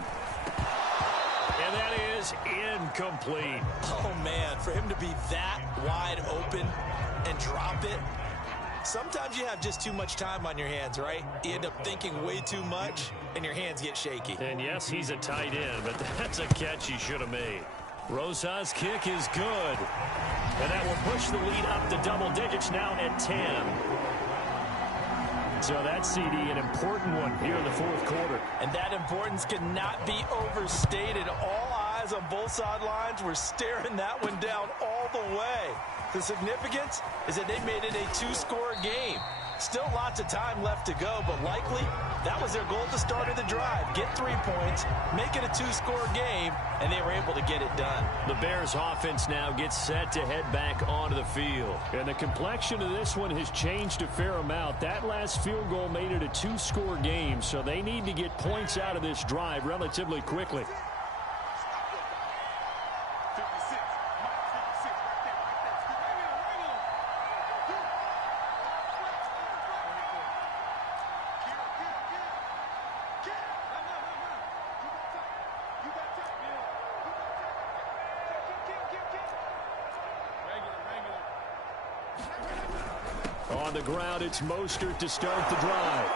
And that is incomplete. Oh, man, for him to be that wide open and drop it. Sometimes you have just too much time on your hands, right? You end up thinking way too much, and your hands get shaky. And yes, he's a tight end, but that's a catch he should have made. Rosas' kick is good. And that will push the lead up to double digits now at 10. So that CD, an important one here in the fourth quarter. And that importance cannot be overstated. All eyes on both sidelines were staring that one down all the way. The significance is that they made it a two-score game. Still lots of time left to go, but likely that was their goal at the start of the drive. Get 3 points, make it a two-score game, and they were able to get it done. The Bears offense now gets set to head back onto the field. And the complexion of this one has changed a fair amount. That last field goal made it a two-score game, so they need to get points out of this drive relatively quickly. On the ground, it's Mostert to start the drive.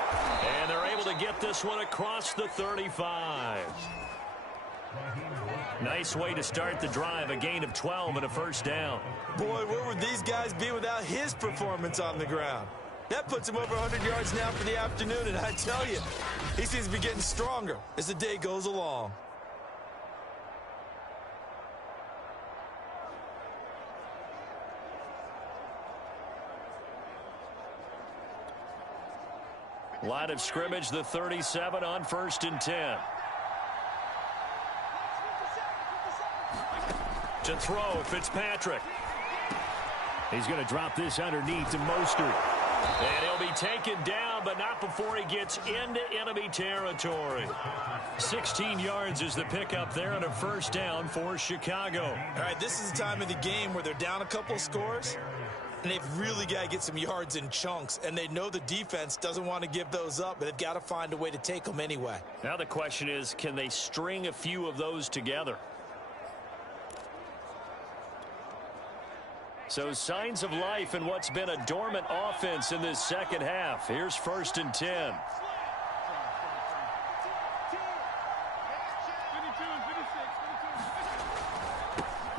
And they're able to get this one across the 35. Nice way to start the drive, a gain of 12 and a first down. Boy, where would these guys be without his performance on the ground? That puts him over 100 yards now for the afternoon, and I tell you, he seems to be getting stronger as the day goes along. Line of scrimmage, the 37 on 1st and 10. To throw, Fitzpatrick. He's going to drop this underneath to Mostert. And he'll be taken down, but not before he gets into enemy territory. 16 yards is the pickup there on a first down for Chicago. All right, this is the time of the game where they're down a couple of scores, and they've really got to get some yards in chunks, and they know the defense doesn't want to give those up, but they've got to find a way to take them anyway. Now the question is, can they string a few of those together? So signs of life in what's been a dormant offense in this second half. Here's 1st and 10.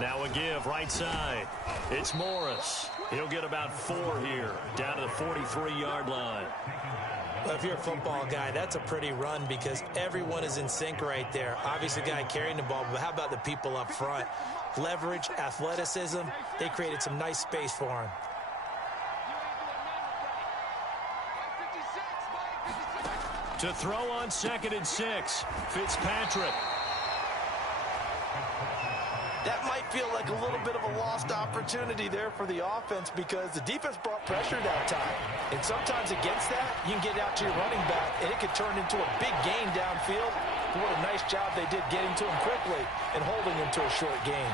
Now a give right side. It's Morris. He'll get about 4 here, down to the 43-yard line. Well, if you're a football guy, that's a pretty run because everyone is in sync right there. Obviously, the guy carrying the ball, but how about the people up front? Leverage, athleticism, they created some nice space for him. To throw on 2nd and 6, Fitzpatrick. That might feel like a little bit of a lost opportunity there for the offense because the defense brought pressure that time. And sometimes against that, you can get out to your running back, and it could turn into a big gain downfield. But what a nice job they did getting to him quickly and holding him to a short gain.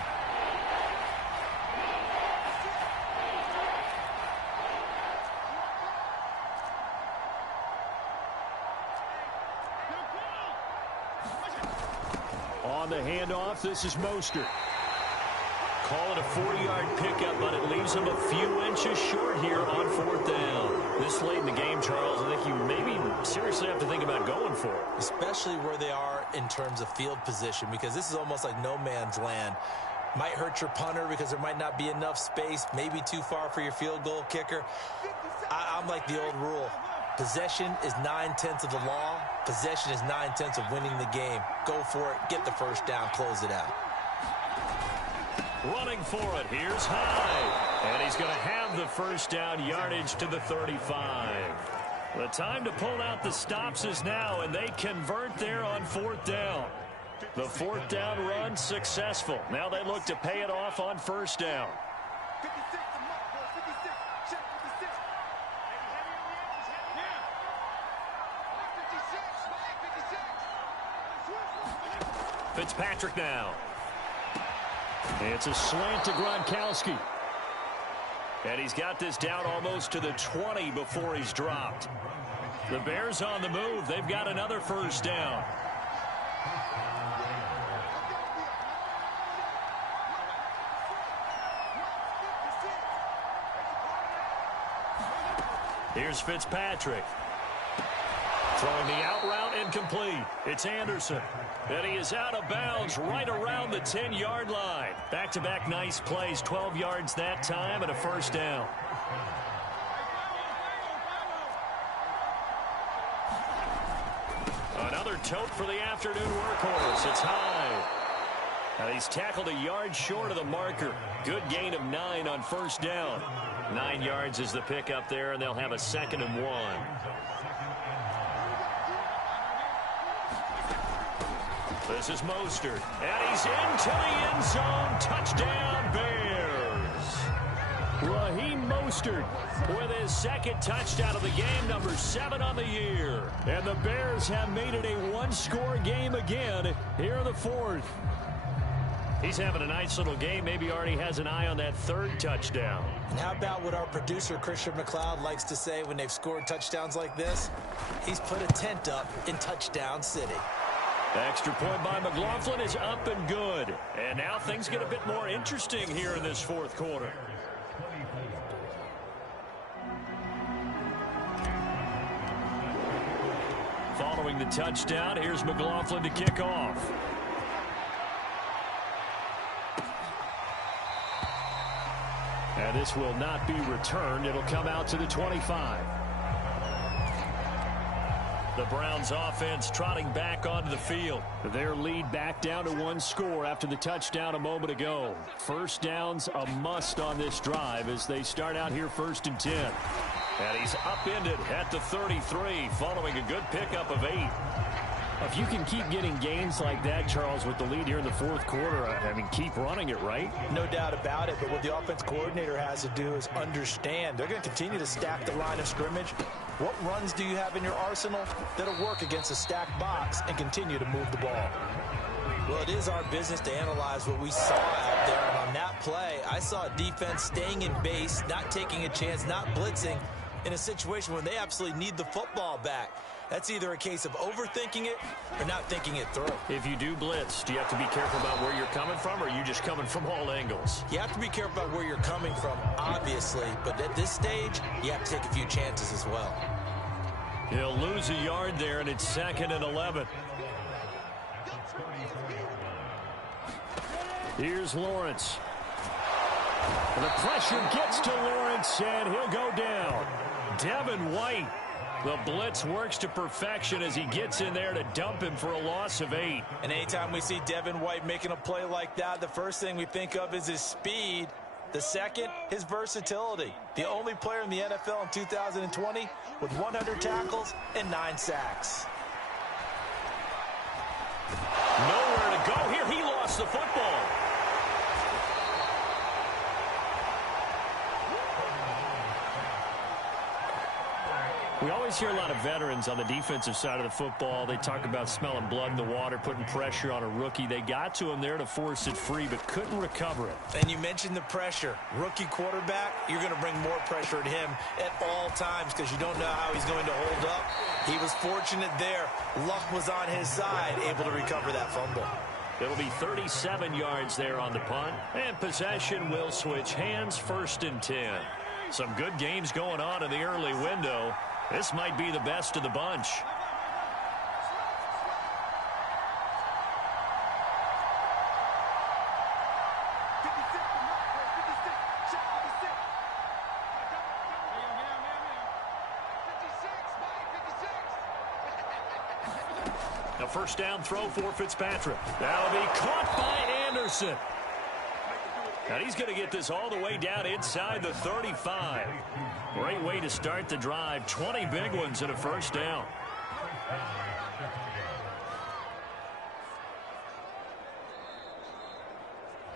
On the handoff, this is Mostert. Call it a 40-yard pickup, but it leaves him a few inches short here on 4th down. This late in the game, Charles, I think you maybe seriously have to think about going for it. Especially where they are in terms of field position, because this is almost like no man's land. Might hurt your punter because there might not be enough space, maybe too far for your field goal kicker. I'm like the old rule. Possession is 9/10 of the law. Possession is 9/10 of winning the game. Go for it, get the first down, close it out. Running for it, here's Hyde. And he's going to have the first down, yardage to the 35. The time to pull out the stops is now, and they convert there on 4th down. The 4th down run successful. Now they look to pay it off on 1st down. Fitzpatrick now. It's a slant to Gronkowski. And he's got this down almost to the 20 before he's dropped. The Bears on the move. They've got another first down. Here's Fitzpatrick. Throwing the out route incomplete. It's Anderson. And he is out of bounds right around the 10-yard line. Back-to-back nice plays. 12 yards that time and a first down. Another tote for the afternoon workhorse. It's high. Now he's tackled a yard short of the marker. Good gain of 9 on first down. 9 yards is the pickup there, and they'll have a 2nd and 1. This is Mostert, and he's into the end zone. Touchdown, Bears. Raheem Mostert with his 2nd touchdown of the game, number 7 on the year. And the Bears have made it a one-score game again here in the 4th. He's having a nice little game. Maybe already has an eye on that 3rd touchdown. And how about what our producer, Christian McLeod, likes to say when they've scored touchdowns like this? He's put a tent up in Touchdown City. Extra point by McLaughlin is up and good. And now things get a bit more interesting here in this 4th quarter. Following the touchdown, here's McLaughlin to kick off. And this will not be returned. It'll come out to the 25. The Browns offense trotting back onto the field. Their lead back down to 1 score after the touchdown a moment ago. First down's a must on this drive as they start out here 1st and 10. And he's upended at the 33 following a good pickup of 8. If you can keep getting gains like that, Charles, with the lead here in the 4th quarter, I mean, keep running it, right? No doubt about it, but what the offense coordinator has to do is understand. They're going to continue to stack the line of scrimmage. What runs do you have in your arsenal that'll work against a stacked box and continue to move the ball? Well, it is our business to analyze what we saw out there, and on that play, I saw a defense staying in base, not taking a chance, not blitzing in a situation where they absolutely need the football back. That's either a case of overthinking it or not thinking it through. If you do blitz, do you have to be careful about where you're coming from, or are you just coming from all angles? You have to be careful about where you're coming from, obviously, but at this stage, you have to take a few chances as well. He'll lose a yard there, and it's 2nd and 11. Here's Lawrence. The pressure gets to Lawrence, and he'll go down. Devin White. The blitz works to perfection as he gets in there to dump him for a loss of 8. And anytime we see Devin White making a play like that, the first thing we think of is his speed. The second, his versatility. The only player in the NFL in 2020 with 100 tackles and 9 sacks. Nowhere to go here. He lost the football. We always hear a lot of veterans on the defensive side of the football. They talk about smelling blood in the water, putting pressure on a rookie. They got to him there to force it free, but couldn't recover it. And you mentioned the pressure. Rookie quarterback, you're going to bring more pressure at him at all times because you don't know how he's going to hold up. He was fortunate there. Luck was on his side, able to recover that fumble. It'll be 37 yards there on the punt, and possession will switch hands, 1st and 10. Some good games going on in the early window. This might be the best of the bunch. A first down throw for Fitzpatrick. That'll be caught by Anderson. And he's going to get this all the way down inside the 35. Great way to start the drive. 20 big ones and a first down.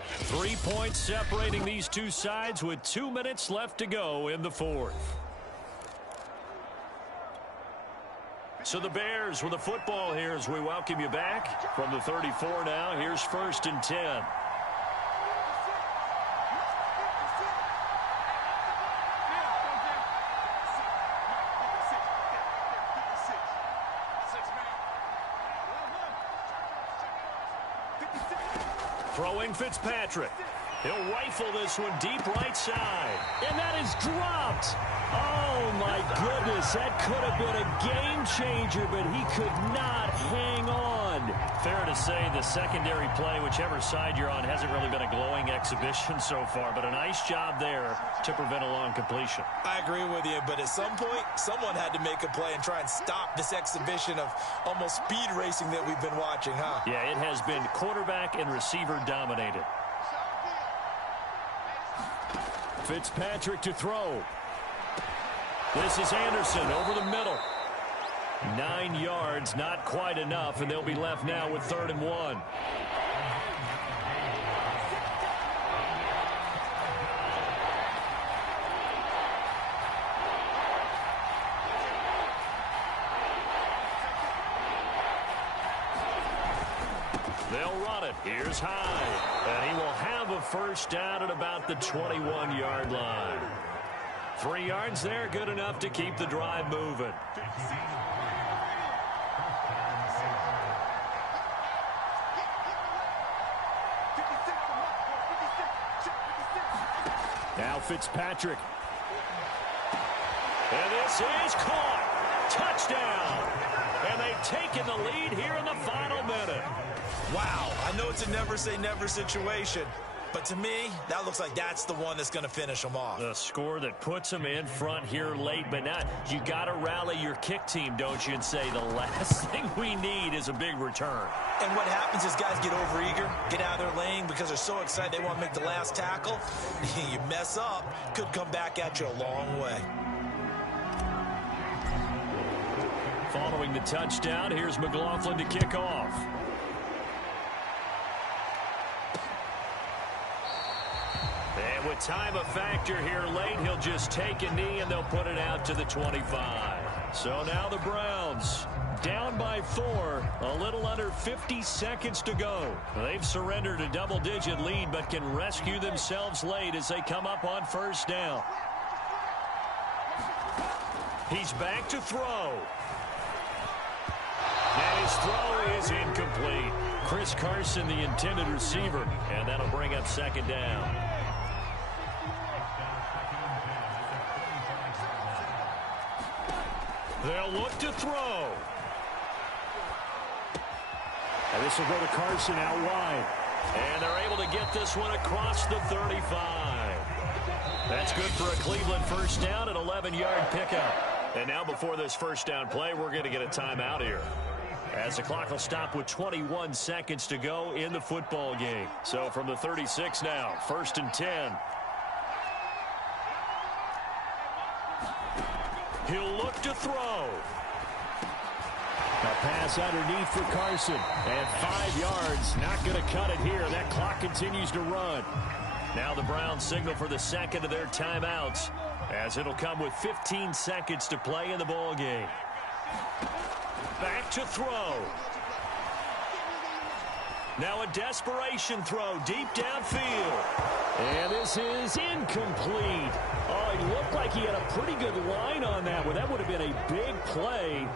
Three points separating these two sides with 2 minutes left to go in the 4th. So the Bears with the football here as we welcome you back from the 34 now. Here's 1st and 10. Throwing Fitzpatrick. He'll rifle this one deep right side. And that is dropped. Oh, my goodness. That could have been a game changer, but he could not hang on. Fair to say the secondary play, whichever side you're on, hasn't really been a glowing exhibition so far, but a nice job there to prevent a long completion. I agree with you, but at some point, someone had to make a play and try and stop this exhibition of almost speed racing that we've been watching, huh? Yeah, it has been quarterback and receiver dominated. Fitzpatrick to throw. This is Anderson over the middle. 9 yards, not quite enough, and they'll be left now with 3rd and 1. They'll run it. Here's Hyde. And he will have a first down at about the 21-yard line. 3 yards there, good enough to keep the drive moving. Now Fitzpatrick. And this is caught. Touchdown. And they've taken the lead here in the final minute. Wow, I know it's a never-say-never situation, but to me, that looks like that's the one that's going to finish them off. The score that puts them in front here late, but now you got to rally your kick team, don't you, and say the last thing we need is a big return. And what happens is guys get overeager, get out of their lane because they're so excited they want to make the last tackle. You mess up, could come back at you a long way. Following the touchdown, here's McLaughlin to kick off. And with time a factor here late, he'll just take a knee and they'll put it out to the 25. So now the Browns down by 4, a little under 50 seconds to go. They've surrendered a double-digit lead but can rescue themselves late as they come up on first down. He's back to throw. And his throw is incomplete. Chris Carson, the intended receiver, and that'll bring up 2nd down. They'll look to throw. And this will go to Carson out wide. And they're able to get this one across the 35. That's good for a Cleveland first down, an 11-yard pickup. And now before this first down play, we're going to get a timeout here, as the clock will stop with 21 seconds to go in the football game. So from the 36 now, 1st and 10. He'll look to throw. A pass underneath for Carson. And 5 yards. Not going to cut it here. That clock continues to run. Now the Browns signal for the second of their timeouts, as it'll come with 15 seconds to play in the ball game. Back to throw. Now a desperation throw deep downfield. And this is incomplete. Oh, he looked like he had a pretty good line on that one. That would have been a big play,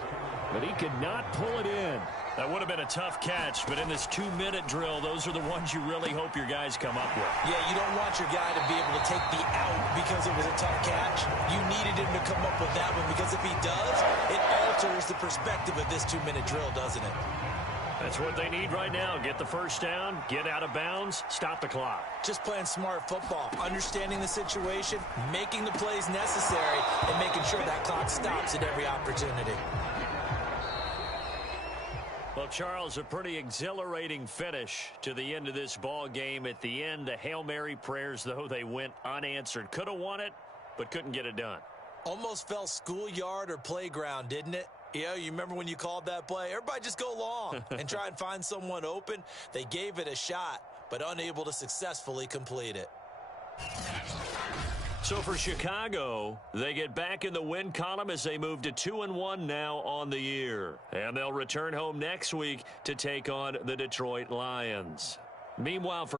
but he could not pull it in. That would have been a tough catch, but in this 2-minute drill, those are the ones you really hope your guys come up with. Yeah, you don't want your guy to be able to take the out because it was a tough catch. You needed him to come up with that one, because if he does, it alters the perspective of this 2-minute drill, doesn't it? That's what they need right now. Get the first down, get out of bounds, stop the clock. Just playing smart football, understanding the situation, making the plays necessary, and making sure that clock stops at every opportunity. Well, Charles, a pretty exhilarating finish to the end of this ball game. At the end, the Hail Mary prayers, though, they went unanswered. Could have won it, but couldn't get it done. Almost felt schoolyard or playground, didn't it? Yeah, you remember when you called that play? Everybody just go long and try and find someone open. They gave it a shot, but unable to successfully complete it. So for Chicago, they get back in the win column as they move to 2-1 now on the year. And they'll return home next week to take on the Detroit Lions. Meanwhile, for